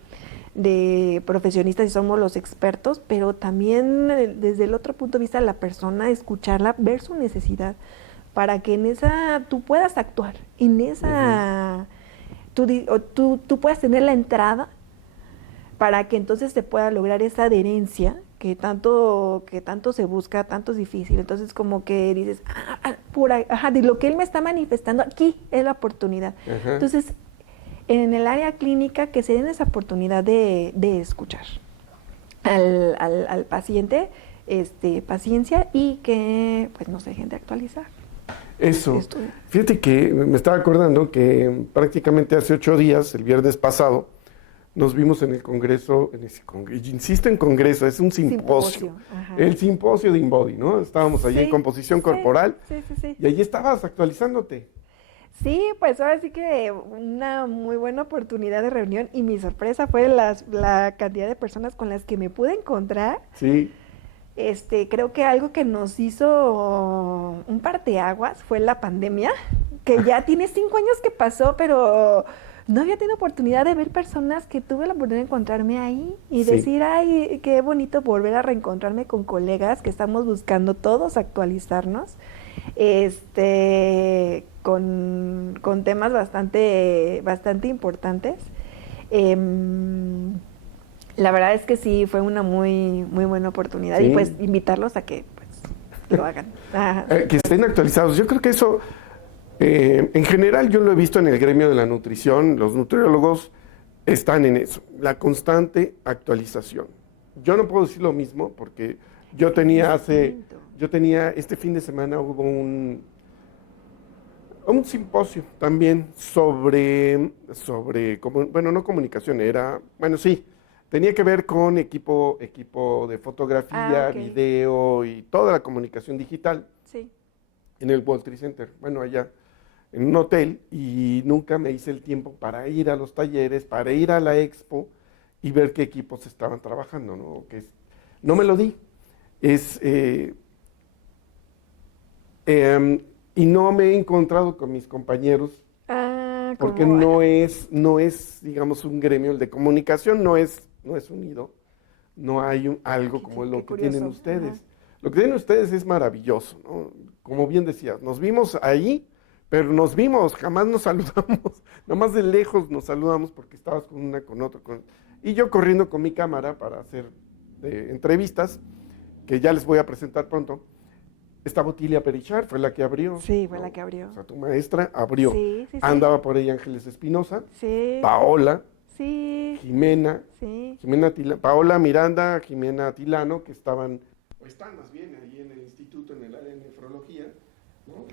de profesionistas y somos los expertos, pero también desde el otro punto de vista de la persona, escucharla, ver su necesidad, para que en esa tú puedas actuar, en esa tú puedas tener la entrada para que entonces se pueda lograr esa adherencia que tanto se busca, tanto es difícil. Entonces como que dices, de lo que él me está manifestando, aquí es la oportunidad. Ajá. Entonces, en el área clínica, que se den esa oportunidad de escuchar al paciente, paciencia, y que pues no se dejen de actualizar. Eso. Fíjate que me estaba acordando que prácticamente hace 8 días, el viernes pasado, nos vimos en el congreso, insisto en congreso, es un simposio. El simposio de InBody, ¿no? Estábamos allí en composición corporal y allí estabas actualizándote. Sí, pues ahora sí que una muy buena oportunidad de reunión, y mi sorpresa fue la cantidad de personas con las que me pude encontrar. Sí. Creo que algo que nos hizo un parteaguas fue la pandemia, que ya tiene 5 años que pasó, pero no había tenido oportunidad de ver personas, que tuve la oportunidad de encontrarme ahí y decir, ay, qué bonito volver a reencontrarme con colegas que estamos buscando todos actualizarnos, con temas bastante importantes. La verdad es que sí, fue una muy, muy buena oportunidad, y pues invitarlos a que pues, lo hagan. Que estén actualizados. Yo creo que eso, en general, yo lo he visto en el gremio de la nutrición, los nutriólogos están en eso, la constante actualización. Yo no puedo decir lo mismo porque yo tenía este fin de semana hubo un simposio también sobre bueno, no comunicación, tenía que ver con equipo de fotografía, video y toda la comunicación digital. Sí. En el World Trade Center, bueno, allá en un hotel, y nunca me hice el tiempo para ir a los talleres, para ir a la expo y ver qué equipos estaban trabajando, ¿no? No me lo di. Y no me he encontrado con mis compañeros, porque no es, digamos, un gremio, el de comunicación no es unido, no hay algo como lo que tienen ustedes. Ajá. Lo que tienen ustedes es maravilloso, ¿no? Como bien decías, nos vimos ahí, pero jamás nos saludamos, nomás de lejos nos saludamos porque estabas con otro, y yo corriendo con mi cámara para hacer entrevistas, que ya les voy a presentar pronto. Estaba Utilia Perichart, fue la que abrió. Sí, fue la que abrió. O sea, tu maestra abrió. Sí. Andaba por ahí Ángeles Espinosa, sí. Paola, sí. Jimena, sí. Paola Miranda, Jimena Tilano, que están más bien ahí en el instituto, en el área de nefrología, ¿no?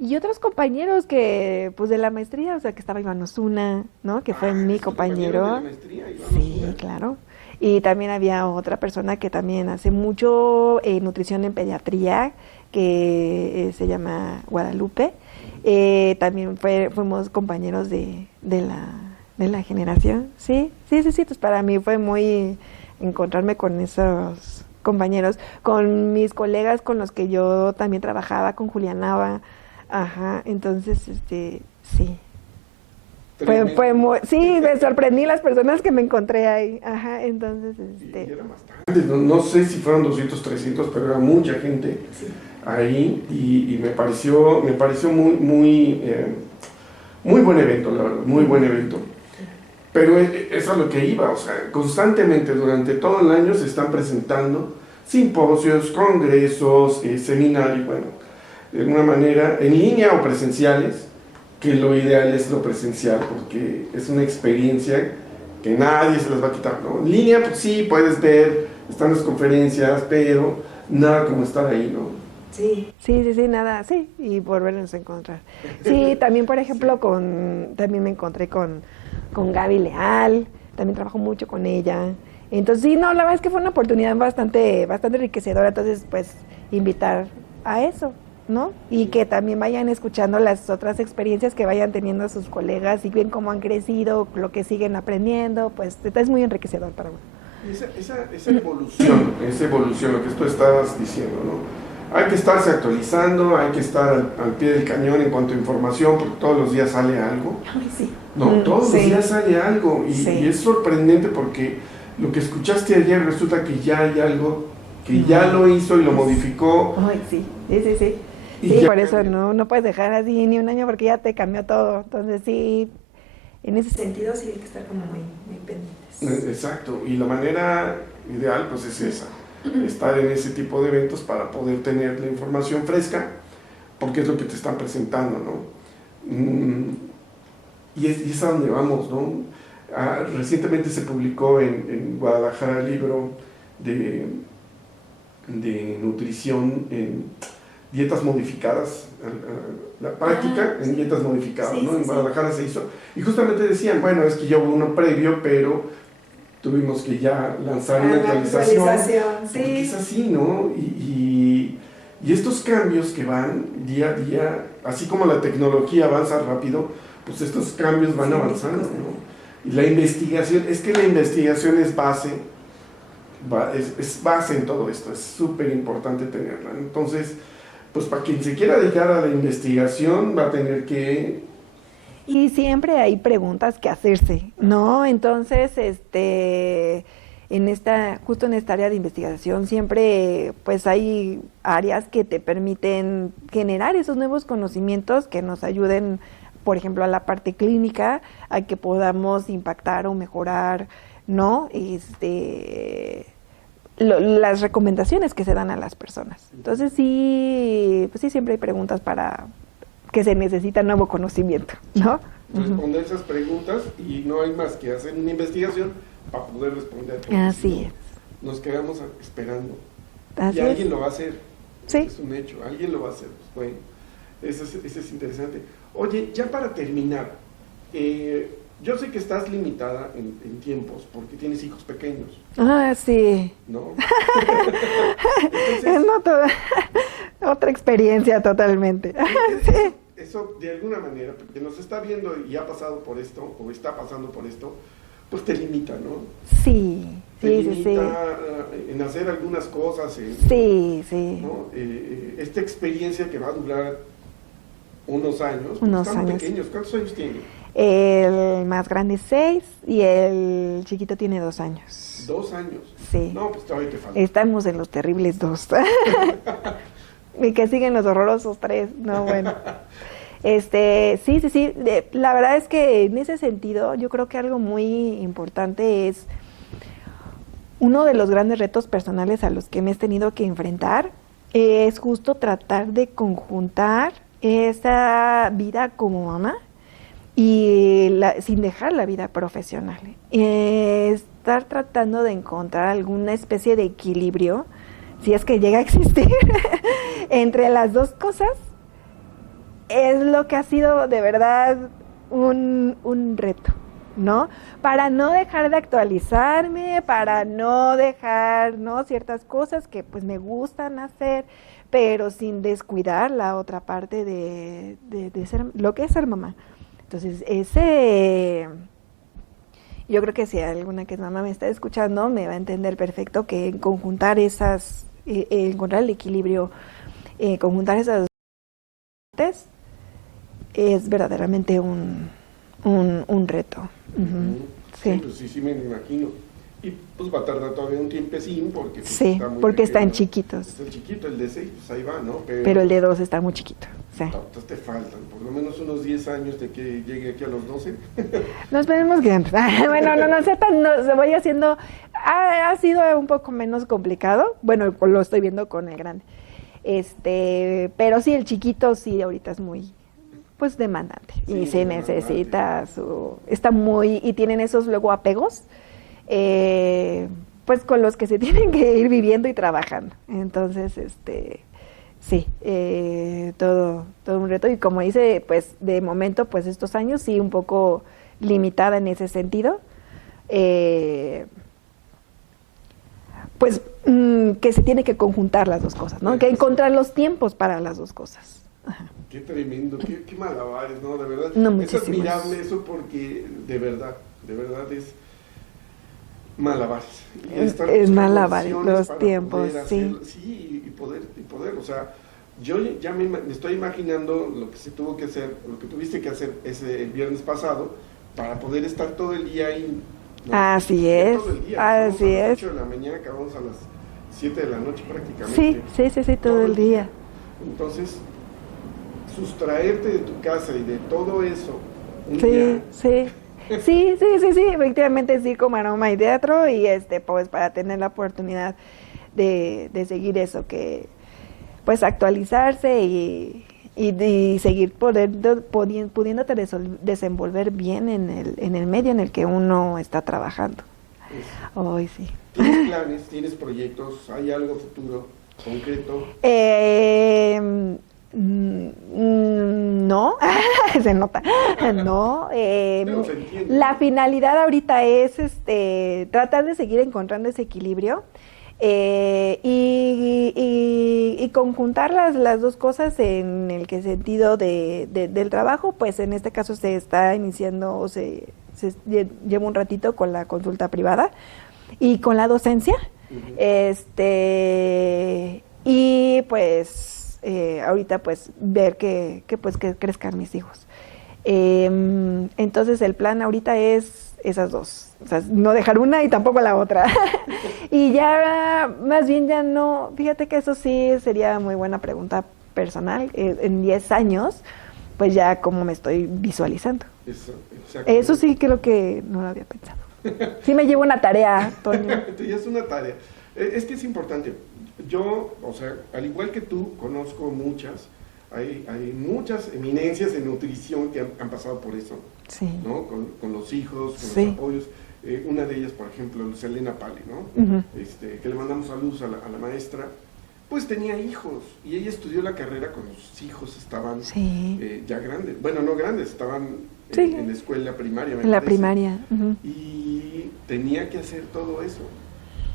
Y otros compañeros que, pues de la maestría, o sea, que estaba Iván Osuna, ¿no? Que fue mi compañero. De la maestría, Iván Sí, Osuna. Claro. Y también había otra persona que también hace mucho nutrición en pediatría, que se llama Guadalupe. También fuimos compañeros de la generación. Sí. Pues para mí fue muy encontrarme con esos compañeros, con mis colegas con los que yo también trabajaba, con Julián Nava. Ajá, entonces, sí. Sí, me sorprendí las personas que me encontré ahí. Ajá, entonces, Y era bastante, no sé si fueron 200, 300, pero era mucha gente ahí y me pareció muy buen evento, la verdad, muy buen evento. Pero eso es a lo que iba, o sea, constantemente durante todo el año se están presentando simposios, congresos, seminarios, bueno, de alguna manera, en línea o presenciales, que lo ideal es lo presencial, porque es una experiencia que nadie se las va a quitar, ¿no? En línea, pues sí, puedes ver, están las conferencias, pero nada como estar ahí, ¿no? Sí, nada, sí, y volvernos a encontrar. Sí, también, por ejemplo, también me encontré con Gaby Leal, también trabajo mucho con ella. Entonces, sí, no, la verdad es que fue una oportunidad bastante enriquecedora, entonces, pues, invitar a eso, ¿no? Y que también vayan escuchando las otras experiencias que vayan teniendo sus colegas y bien cómo han crecido, lo que siguen aprendiendo, pues es muy enriquecedor para uno. Esa evolución, lo que tú estabas diciendo, ¿no? Hay que estarse actualizando, hay que estar al pie del cañón en cuanto a información, porque todos los días sale algo. Ay, sí. No, todos los días sale algo y es sorprendente porque lo que escuchaste ayer resulta que ya hay algo que ya lo hizo y lo modificó. Ay, sí. Sí, por eso no puedes dejar así ni un año porque ya te cambió todo. Entonces sí, en ese sentido sí hay que estar como muy pendientes. Exacto, y la manera ideal pues es esa, estar en ese tipo de eventos para poder tener la información fresca, porque es lo que te están presentando, ¿no? Y es a donde vamos, ¿no? Recientemente se publicó en Guadalajara el libro de nutrición en dietas modificadas, la práctica en dietas modificadas, ¿no? En Guadalajara se hizo, y justamente decían, bueno, es que ya hubo uno previo, pero tuvimos que ya lanzar una actualización, porque es así, ¿no? Y estos cambios que van día a día, así como la tecnología avanza rápido, pues estos cambios van avanzando, ¿no? Y la investigación, es que la investigación es base en todo esto, es súper importante tenerla. Entonces, pues para quien se quiera dedicar a la investigación va a tener que... Y siempre hay preguntas que hacerse, ¿no? Entonces, justo en esta área de investigación siempre pues hay áreas que te permiten generar esos nuevos conocimientos que nos ayuden, por ejemplo, a la parte clínica, a que podamos impactar o mejorar, ¿no? Las recomendaciones que se dan a las personas. Entonces sí, pues sí, siempre hay preguntas para que se necesita nuevo conocimiento, ¿no? Responder esas preguntas y no hay más que hacer una investigación para poder responder. Así es. Nos quedamos esperando. Así y alguien lo va a hacer. Sí. Es un hecho, alguien lo va a hacer. Pues bueno, eso es interesante. Oye, ya para terminar, yo sé que estás limitada en tiempos porque tienes hijos pequeños. Ah, sí. ¿No? Entonces, otra experiencia totalmente. Eso, de alguna manera, porque nos está viendo y ha pasado por esto, o está pasando por esto, pues te limita, ¿no? Sí. Te limita en hacer algunas cosas. Sí. ¿No? Esta experiencia que va a durar unos años. Están pequeños. ¿Cuántos años tiene? El más grande es 6 y el chiquito tiene 2 años. 2 años. Sí. No, pues todavía te falta. Estamos en los terribles 2. Y que siguen los horrorosos 3. No, bueno. Sí. La verdad es que en ese sentido yo creo que algo muy importante es uno de los grandes retos personales a los que me he tenido que enfrentar es justo tratar de conjuntar esa vida como mamá y sin dejar la vida profesional. Estar tratando de encontrar alguna especie de equilibrio, si es que llega a existir, entre las dos cosas es lo que ha sido de verdad un reto, ¿no? Para no dejar de actualizarme, para no dejar, ¿no?, ciertas cosas que pues me gustan hacer, pero sin descuidar la otra parte de ser lo que es ser mamá. Entonces, yo creo que si alguna que es mamá me está escuchando, me va a entender perfecto que conjuntar encontrar el equilibrio, conjuntar esas es verdaderamente un reto. Uh-huh. Sí, pues sí, me imagino. Y pues va a tardar todavía un tiempecín porque pues, sí, está muy porque pequeño, están chiquitos. Está chiquito, el de 6, pues ahí va, ¿no? Pero el de 2 está muy chiquito. Sí. Entonces te faltan por lo menos unos 10 años de que llegue aquí a los 12. No esperemos que antes. Bueno, no sé, se vaya haciendo. Ha sido un poco menos complicado. Bueno, lo estoy viendo con el grande. Pero sí, el chiquito sí ahorita es muy pues demandante. Sí, y se necesita está muy, y tienen esos luego apegos, pues con los que se tienen que ir viviendo y trabajando. Entonces, sí, todo un reto. Y como dice, pues de momento, pues estos años sí un poco limitada en ese sentido. Pues que se tiene que conjuntar las dos cosas, ¿no? Que encontrar los tiempos para las dos cosas. Ajá. Qué tremendo, qué malabares, ¿no? De verdad, no, es admirable eso porque de verdad es malabares. Es malabares, los tiempos, sí. Sí, y poder, o sea, yo ya me estoy imaginando lo que se tuvo que hacer, lo que tuviste que hacer el viernes pasado para poder estar todo el día ahí. ¿No? Así es, todo el día. Así es. A las 8 de la mañana, acabamos a las 7 de la noche prácticamente. Sí, todo el día. Entonces, sustraerte de tu casa y de todo eso. Sí, efectivamente circo, maroma y teatro, y pues para tener la oportunidad de seguir eso, que pues actualizarse y seguir pudiéndote desenvolver bien en el medio en el que uno está trabajando. Hoy sí. ¿Tienes planes, tienes proyectos, hay algo futuro concreto? No, se nota. No, la finalidad ahorita es tratar de seguir encontrando ese equilibrio y conjuntar las dos cosas en el sentido del trabajo. Pues en este caso se está iniciando, se lleva un ratito con la consulta privada y con la docencia. Uh-huh. Y pues ahorita pues ver que crezcan mis hijos. Entonces el plan ahorita es esas dos, o sea, no dejar una y tampoco la otra. Y ya más bien ya no, fíjate que eso sí sería muy buena pregunta personal, en 10 años pues ya cómo me estoy visualizando. Eso sí creo que no lo había pensado. Sí me llevo una tarea, Toño. Es una tarea. Es que es importante. Yo, o sea, al igual que tú, conozco muchas, hay muchas eminencias en nutrición que han pasado por eso, sí, ¿no? Con los hijos, con sí, los apoyos. Una de ellas, por ejemplo, Selena Pale, ¿no? Uh-huh. Que le mandamos saludos a la maestra, pues tenía hijos y ella estudió la carrera cuando sus hijos estaban sí, ya grandes. Bueno, no grandes, estaban sí, en la escuela primaria. En la primaria. Uh-huh. Y tenía que hacer todo eso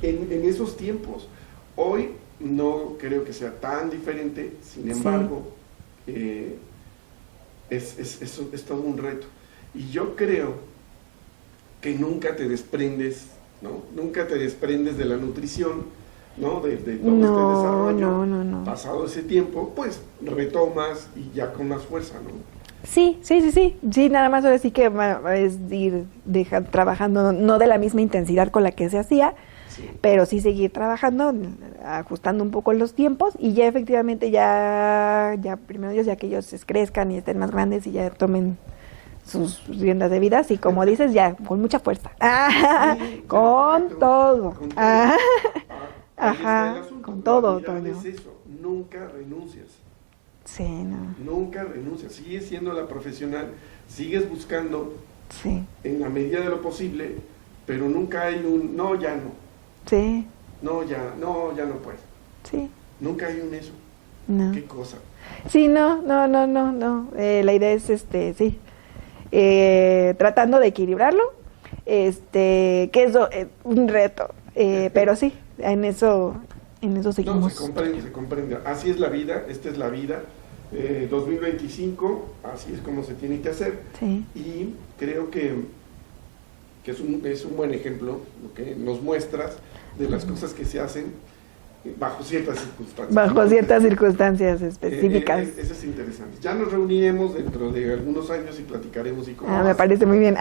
en esos tiempos. Hoy no creo que sea tan diferente, sin embargo, sí, es todo un reto. Y yo creo que nunca te desprendes, ¿no? Nunca te desprendes de la nutrición, ¿no? De todo este desarrollo. No. Pasado ese tiempo, pues retomas y ya con más fuerza, ¿no? Sí, nada más ahora sí que es ir trabajando, no de la misma intensidad con la que se hacía, sí, pero sí seguir trabajando, ajustando un poco los tiempos y ya efectivamente ya primero ya que ellos crezcan y estén más grandes y ya tomen sus riendas de vida, y como dices, ya con mucha fuerza. Sí, con todo. Ajá, con todo, Toño. Es eso, nunca renuncias. Sí, no. Nunca renuncias, sigues siendo la profesional, sigues buscando, sí, en la medida de lo posible, pero nunca hay un no, ya no. Sí. No, ya no puedo. Sí. Nunca hay un eso. No. Qué cosa. Sí, no. La idea es, sí, tratando de equilibrarlo, que es un reto, pero sí, en eso seguimos. No, se comprende. Así es la vida, esta es la vida. 2025, así es como se tiene que hacer. Sí. Y creo que es un buen ejemplo, lo que nos muestras de las cosas que se hacen bajo ciertas circunstancias. Bajo ciertas circunstancias específicas. Eso es interesante. Ya nos reuniremos dentro de algunos años y platicaremos y cómo vas. Me parece muy bien.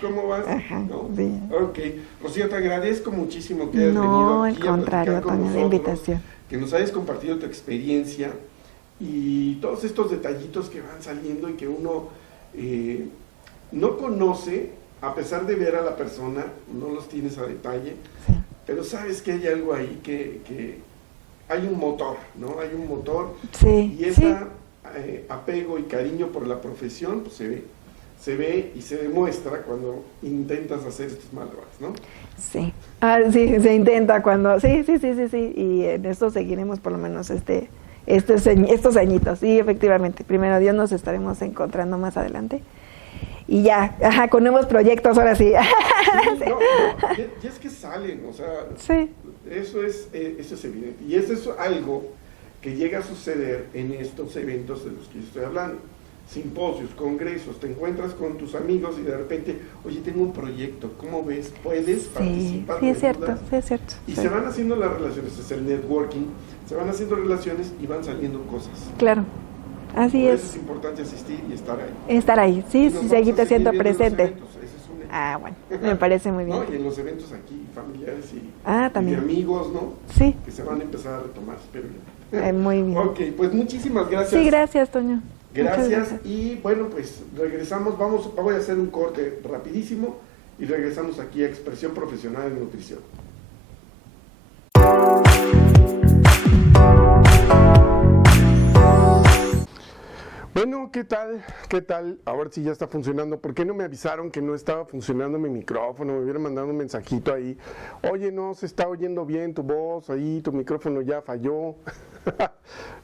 ¿Cómo vas? Ajá, ¿no? Sí. Ok. Rocío, te agradezco muchísimo que hayas venido aquí al contrario, Toño, la invitación. Que nos hayas compartido tu experiencia y todos estos detallitos que van saliendo y que uno no conoce, a pesar de ver a la persona, no los tienes a detalle. Sí. Pero sabes que hay algo ahí, que hay un motor, ¿no? Hay un motor. Sí, y ese apego y cariño por la profesión pues, se ve y se demuestra cuando intentas hacer estos malabares, ¿no? Sí. Sí, se intenta cuando... Sí. Y en esto seguiremos por lo menos estos añitos. Sí, efectivamente. Primero Dios, nos estaremos encontrando más adelante. Y ya, con nuevos proyectos, ahora sí. Y es que salen, o sea, sí. Eso es evidente. Y eso es algo que llega a suceder en estos eventos de los que yo estoy hablando. Simposios, congresos, te encuentras con tus amigos y de repente, oye, tengo un proyecto, ¿cómo ves? ¿Puedes participar? Sí, es cierto. Y se van haciendo las relaciones, es el networking, se van haciendo relaciones y van saliendo cosas. Claro. Así Por es. eso es importante asistir y estar ahí. Estar ahí, sí, seguirte siendo presente. Bueno, me parece muy bien. ¿No? Y en los eventos aquí, familiares y también. Y amigos, ¿no? Sí. Que se van a empezar a retomar, espero yo. Muy bien. Ok, pues muchísimas gracias. Sí, gracias, Toño. Gracias. Y bueno, pues regresamos, voy a hacer un corte rapidísimo y regresamos aquí a Expresión Profesional en Nutrición. Bueno, ¿qué tal? ¿Qué tal? Ahora sí ya está funcionando. ¿Por qué no me avisaron que no estaba funcionando mi micrófono? Me hubieran mandado un mensajito ahí. Oye, no se está oyendo bien tu voz ahí, tu micrófono ya falló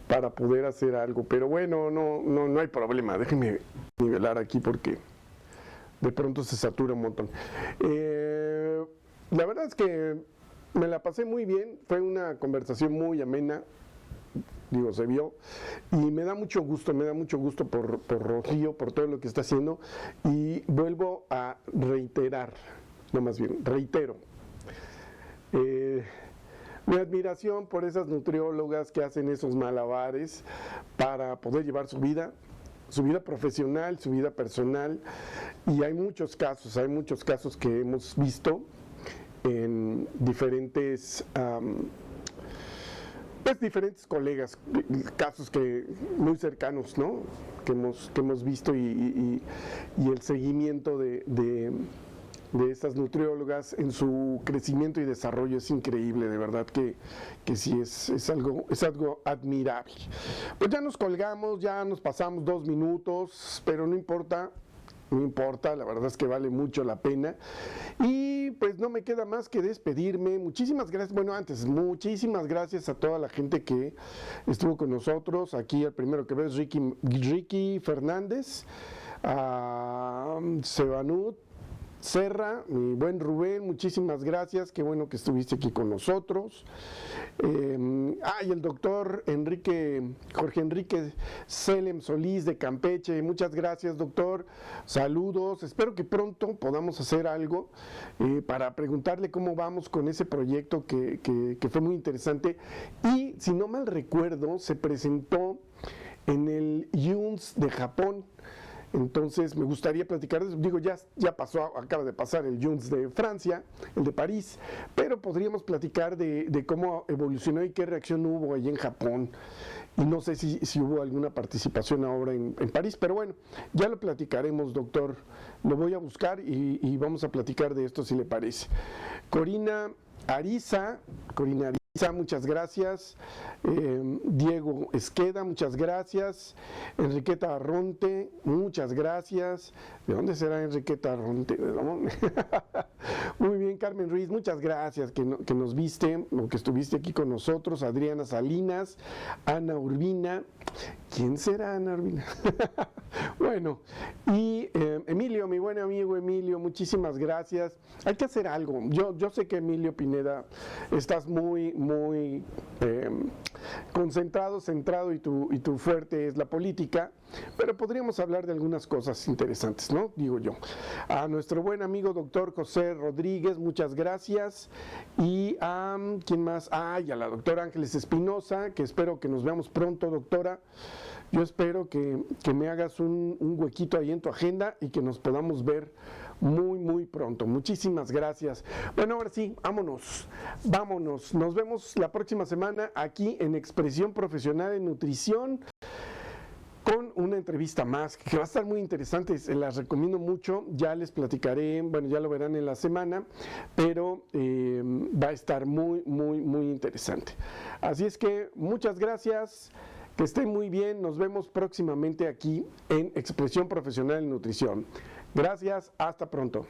para poder hacer algo. Pero bueno, no hay problema. Déjenme nivelar aquí porque de pronto se satura un montón. La verdad es que me la pasé muy bien. Fue una conversación muy amena. Se vio, y me da mucho gusto por Rocío, por todo lo que está haciendo, y vuelvo a reiterar, reitero, mi admiración por esas nutriólogas que hacen esos malabares para poder llevar su vida profesional, su vida personal, y hay muchos casos que hemos visto en diferentes diferentes colegas, casos muy cercanos, ¿no? que hemos visto y el seguimiento de estas nutriólogas en su crecimiento y desarrollo es increíble, de verdad que sí es algo admirable. Pues ya nos colgamos, ya nos pasamos 2 minutos, pero no importa, la verdad es que vale mucho la pena. Y pues no me queda más que despedirme. Muchísimas gracias. Muchísimas gracias a toda la gente que estuvo con nosotros. Aquí el primero que veo es Ricky Fernández, a Sebanut Serra, mi buen Rubén, muchísimas gracias, qué bueno que estuviste aquí con nosotros. Y el doctor Jorge Enrique Selem Solís de Campeche, muchas gracias, doctor, saludos, espero que pronto podamos hacer algo para preguntarle cómo vamos con ese proyecto que fue muy interesante y, si no mal recuerdo, se presentó en el JUNS de Japón. Entonces me gustaría platicar, ya pasó, acaba de pasar el JUNS de Francia, el de París, pero podríamos platicar de cómo evolucionó y qué reacción hubo allí en Japón. Y no sé si hubo alguna participación ahora en París, pero bueno, ya lo platicaremos, doctor. Lo voy a buscar y vamos a platicar de esto si le parece. Corina Ariza, muchas gracias. Diego Esqueda, muchas gracias. Enriqueta Arronte, muchas gracias. ¿De dónde será Enriqueta Arronte? ¿De dónde? Muy bien, Carmen Ruiz, muchas gracias que nos viste, o que estuviste aquí con nosotros. Adriana Salinas, Ana Urbina. ¿Quién será Ana Urbina? Bueno, y Emilio, mi buen amigo Emilio, muchísimas gracias. Hay que hacer algo. Yo sé que Emilio Pineda, estás muy concentrado, centrado y tu fuerte es la política, pero podríamos hablar de algunas cosas interesantes, ¿no? Digo yo. A nuestro buen amigo doctor José Rodríguez, muchas gracias. Y a, ¿quién más? Y a la doctora Ángeles Espinosa, que espero que nos veamos pronto, doctora. Yo espero que me hagas un huequito ahí en tu agenda y que nos podamos ver muy pronto. Muchísimas gracias. Bueno, ahora sí, vámonos. Nos vemos la próxima semana aquí en Expresión Profesional en Nutrición, con una entrevista más que va a estar muy interesante. Se las recomiendo mucho. Ya les platicaré, bueno, ya lo verán en la semana, pero va a estar muy interesante. Así es que muchas gracias. Que estén muy bien, nos vemos próximamente aquí en Expresión Profesional en Nutrición. Gracias, hasta pronto.